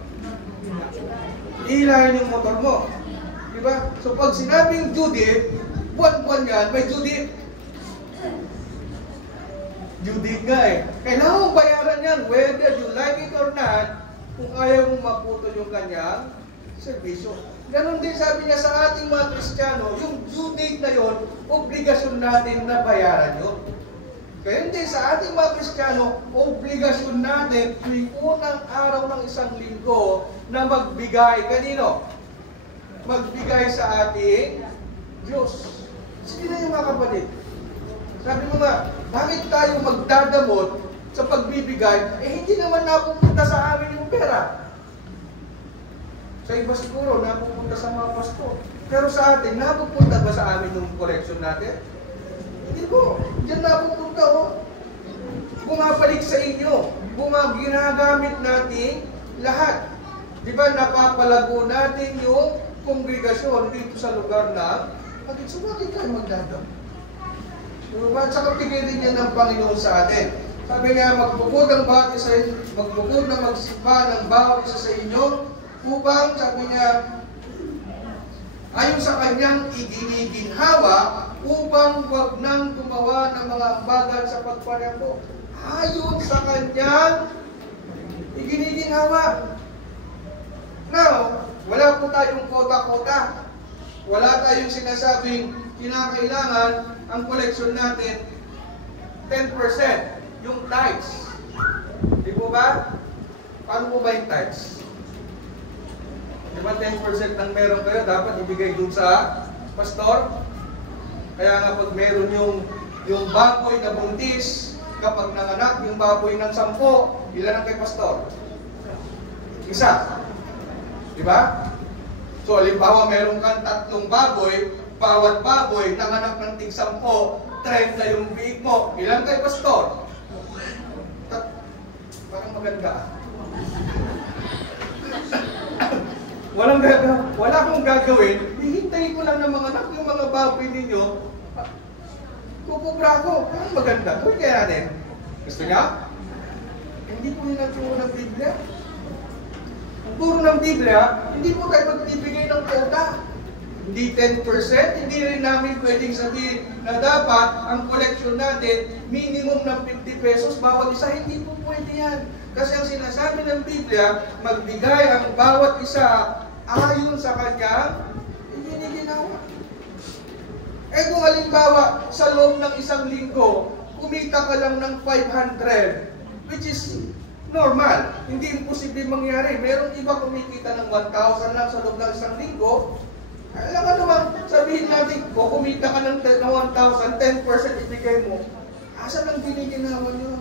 Ihilahin yung motor mo. Diba? So pag sinabing Judith, buwan-buwan yan, may Judith. Judith nga eh. Kailangan mong bayaran yan, whether you like it or not, kung ayaw mong maputol yung kanyang servisyo. Ganon din sabi niya sa ating mga Kristiyano, yung due date na yon, obligasyon natin na bayaran yun. Kaya hindi sa ating mga Kristiyano, obligasyon natin tuwing unang araw ng isang linggo na magbigay. Kanino? Magbigay sa ating Diyos. Sige na yung mga kapatid. Sabi mo nga, bakit tayo magdadamot sa pagbibigay? Hindi naman napupunta sa amin yung pera. Sa iba siguro, napupunta sa mga pastor. Pero sa atin, napupunta ba sa amin yung collection natin? Hindi po. Diyan napupunta, oh. Bumabalik sa inyo. Ginagamit natin lahat. Di ba, napapalago natin yung kongregasyon dito sa lugar na bakit tayo magdadam? Diba? At saka pigilin niya ng Panginoon sa atin. Sabi niya, magbukod ng bawat isa, magbukod na magsimba ng bawat isa sa inyo, upang, sabi niya, ayon sa kanyang iginiginhawa, upang wag nang gumawa ng mga ambagan sa pagpareho. Ayon sa kanyang iginiginhawa. Now, wala po tayong kota-kota. Wala tayong sinasabing kinakailangan ang koleksyon natin 10%, yung tithes. Di po ba? Paano po ba yung tithes? Di ba 10% ang meron kayo, dapat ibigay dun sa pastor? Kaya nga pag meron yung baboy na buntis, kapag nanganak yung baboy ng 10, ilan ang kay pastor? Isa. Di ba? So, halimbawa, meron kang 3 baboy, bawat baboy, nanganak ng tig 10, 30 yung biig mo. Ilan kay pastor? Parang maganda. Wala akong gagawin. Hihintay ko lang ng mga anak yung mga baboy ninyo. Kukubra ko. Parang maganda. Kung kaya natin. Gusto niya? Hindi po yun ang turo ng Biblia. Ang turo ng Biblia, hindi po tayo magbibigay ng quota. Hindi 10%, hindi rin namin pwedeng sabihin na dapat ang collection natin minimum ng 50 pesos bawat isa. Hindi po pwede yan. Kasi ang sinasabi ng Biblia, magbigay ang bawat isa ayon sa kanyang iginiginawa. Eh kung halimbawa, sa loob ng 1 linggo, kumita ka lang ng 500, which is normal. Hindi imposible mangyari. Meron iba kumikita ng 1,000 lang sa loob ng 1 linggo. Alam ka naman, sabihin natin, kung kumita ka ng 1,000, 10% ibigay mo. Asan ang giniginawa nyo?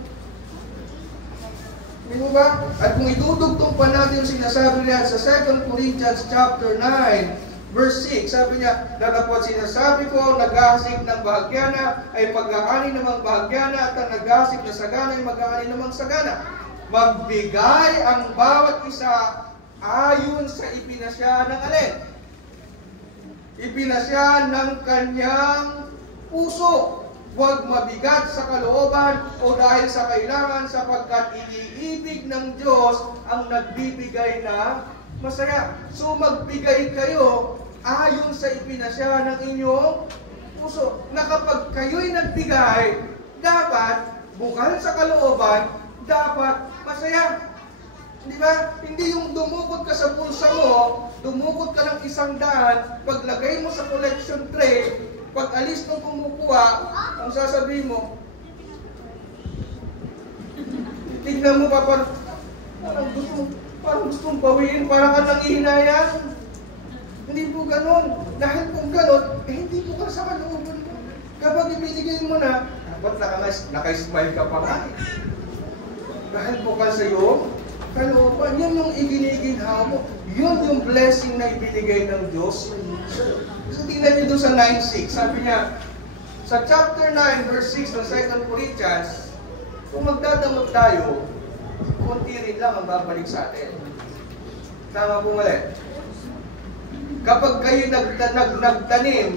Di mo ba? At kung idudugtong pa natin yung sinasabi niya sa 2 Corinthians chapter 9, verse 6, sabi niya, datapwat sinasabi ko, nag-aasik ng bahagyana ay pag-aani namang bahagyana, at ang nag-aasik na sagana ay mag-aani namang sagana. Magbigay ang bawat isa ayon sa ipinasya ng alin? Ipinasya ng kanyang puso. Huwag mabigat sa kalooban o dahil sa kailangan, sapagkat iniibig ng Diyos ang nagbibigay na masaya. So magbigay kayo ayon sa ipinasya ng inyong puso. Na kapag kayo'y nagbigay, dapat bukal sa kalooban, dapat masaya. Di ba? Hindi yung dumukot ka sa bulsa mo, dumukot ka ng 100, paglagay mo sa collection tray, pag alis ng kumukuha, ang sasabihin mo, tignan mo pa, parang gustong bawiin, parang ka nangihinayang. Hindi po ganon. Dahil kung ganon, hindi po ka sa kalooban mo. Kapag ibinigay mo na, dapat naka-smile ka pa nga. Dahil po ka sa iyo, kalooban, yan yung iginiginhawa mo. Yun yung blessing na ibinigay ng Diyos. So tingnan niyo doon sa 9:6. Sabi niya, sa chapter 9, verse 6 ng 2 Corinthians, kung magdadamot tayo, konti rin lang ang babalik sa atin. Tama po mali. Kapag kayo nagtanim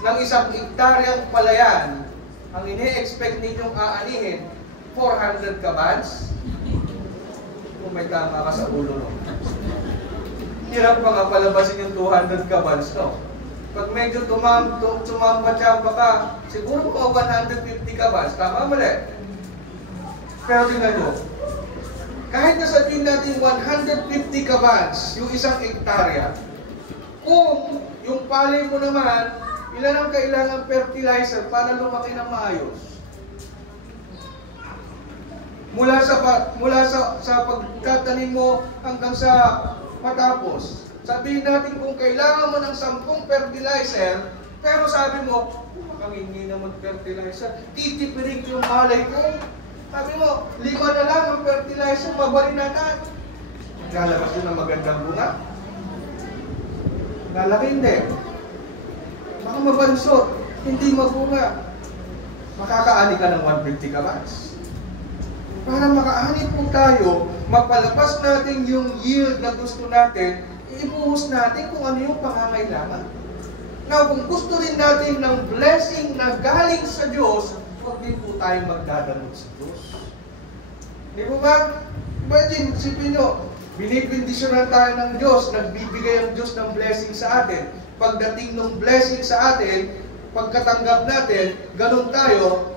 ng 1 hektaryang palayan, ang ini-expect ninyong aanihin, 400 kabans, kung may tama ka sa ulo, no? Hirap pa nga palabasin yung 200 kabans, no? Pag medyo tumamba-tsamba ka, siguro mga 150 kabans, tama mali? Pero tingnan nyo, kahit na sabihin natin 150 kabans, yung 1 hektarya, kung yung palay mo naman, ilan ang kailangan fertilizer para lumaki ng maayos? Mula sa pagtatanim mo hanggang sa matapos. Sabihin natin kung kailangan mo ng 10 fertilizer, pero sabi mo, mukhang hindi na mag-fertilizer, titipirin ko yung malay ko. Sabi mo, 5 na lang ang fertilizer, mabalin na natin. Lalabas yun ang magandang bunga. Lalaki hindi. Baka mabansot, hindi mabunga. Makakaani ka ng 150 kabans. Para makaani po tayo, mapalabas natin yung yield na gusto natin, ibuhos natin kung ano yung pangangailangan. Now, kung gusto rin natin ng blessing na galing sa Diyos, huwag din po tayong magdadamot sa Diyos. Di ba ba? Imagine, isipin nyo, binibindisyonan tayo ng Diyos, nagbibigay ang Diyos ng blessing sa atin. Pagdating ng blessing sa atin, pagkatanggap natin, ganun tayo,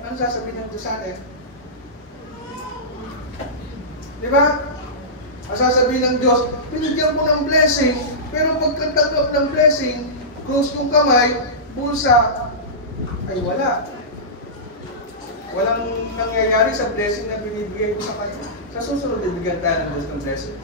ano sasabihin ng Diyos sa atin? Di ba? Ang sasabihin ng Diyos, binigyan mo ng blessing, pero pagkatanggap ng blessing, close yung kamay, bulsa, ay wala. Walang nangyayari sa blessing na binibigay ko sa kanya. Sa susunod, bibigyan tayo ng Diyos ng blessing.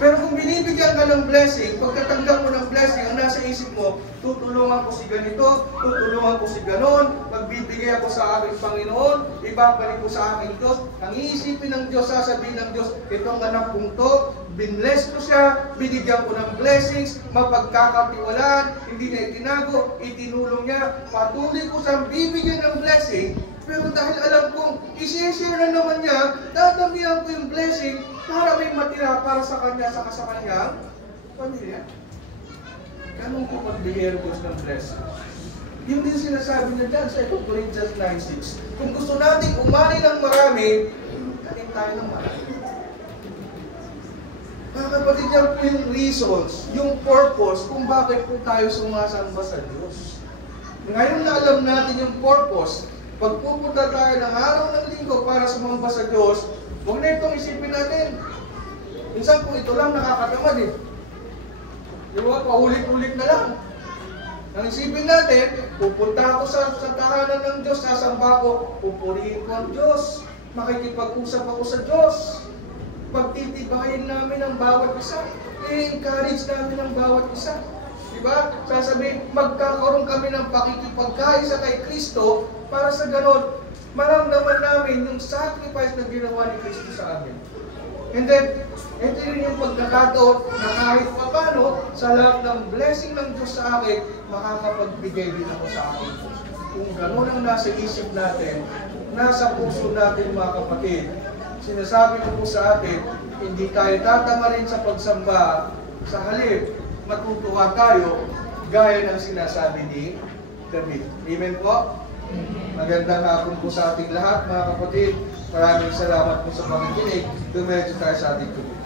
Pero kung binibigyan ka ng blessing, pagkatanggap mo ng blessing, ang nasa isip mo, tutulungan ko si ganito, tutulungan ko si ganon, magbibigay ako sa aking Panginoon, ibabalik ko sa aking Diyos. Ang iisipin ng Diyos, sasabihin ng Diyos, itong anak kong to, binless ko siya, binigyan ko ng blessings, mapagkakatiwalaan, hindi niya itinago, itinulong niya, patuloy ko siyang bibigyan ng blessing. Pero dahil alam kong isi-share na naman niya, dadamihan ko yung blessing para may matira para sa kanya sa kanyang pamilya. Ganun ko magbigay ang Diyos ng blessing. Yun din sinasabi niya dyan sa 2 Corinthians 9:6. Kung gusto natin umani ng marami, kanin tayo ng marami. Mga kapatid, yan po yung reasons, yung purpose kung bakit po tayo sumasamba sa Diyos. Ngayon na alam natin yung purpose, pag pupunta tayo ng araw ng linggo para sumamba sa Diyos, huwag na itong isipin natin. Minsan kung ito lang nakakatamad eh. Di ba? Paulit-ulit na lang. Ang isipin natin, pupunta ako sa tahanan ng Diyos, sasamba ko, pupurihin ko ang Diyos, makikipag-usap ako sa Diyos, pagtitibayin namin ang bawat isa, i-encourage namin ang bawat isa. Diba? Sasabihin, magkakaroon kami ng pakikipagkaisa kay Kristo para sa ganon, maramdaman namin yung sacrifice na ginawa ni Kristo sa amin. And then, ito rin yung pagkakataon na kahit papano, sa lahat ng blessing ng Diyos sa akin, makakapagbigay din ako sa akin. Kung ganon ang nasa isip natin, nasa puso natin mga kapatid, sinasabi ko po sa atin, hindi tayo tatama rin sa pagsamba, sa halip, matutuwa tayo, gaya ng sinasabi ni David. Amen po? Magandang hapon po sa ating lahat, mga kapatid. Maraming salamat po sa pakikinig. Dumiretso tayo sa ating tuloy.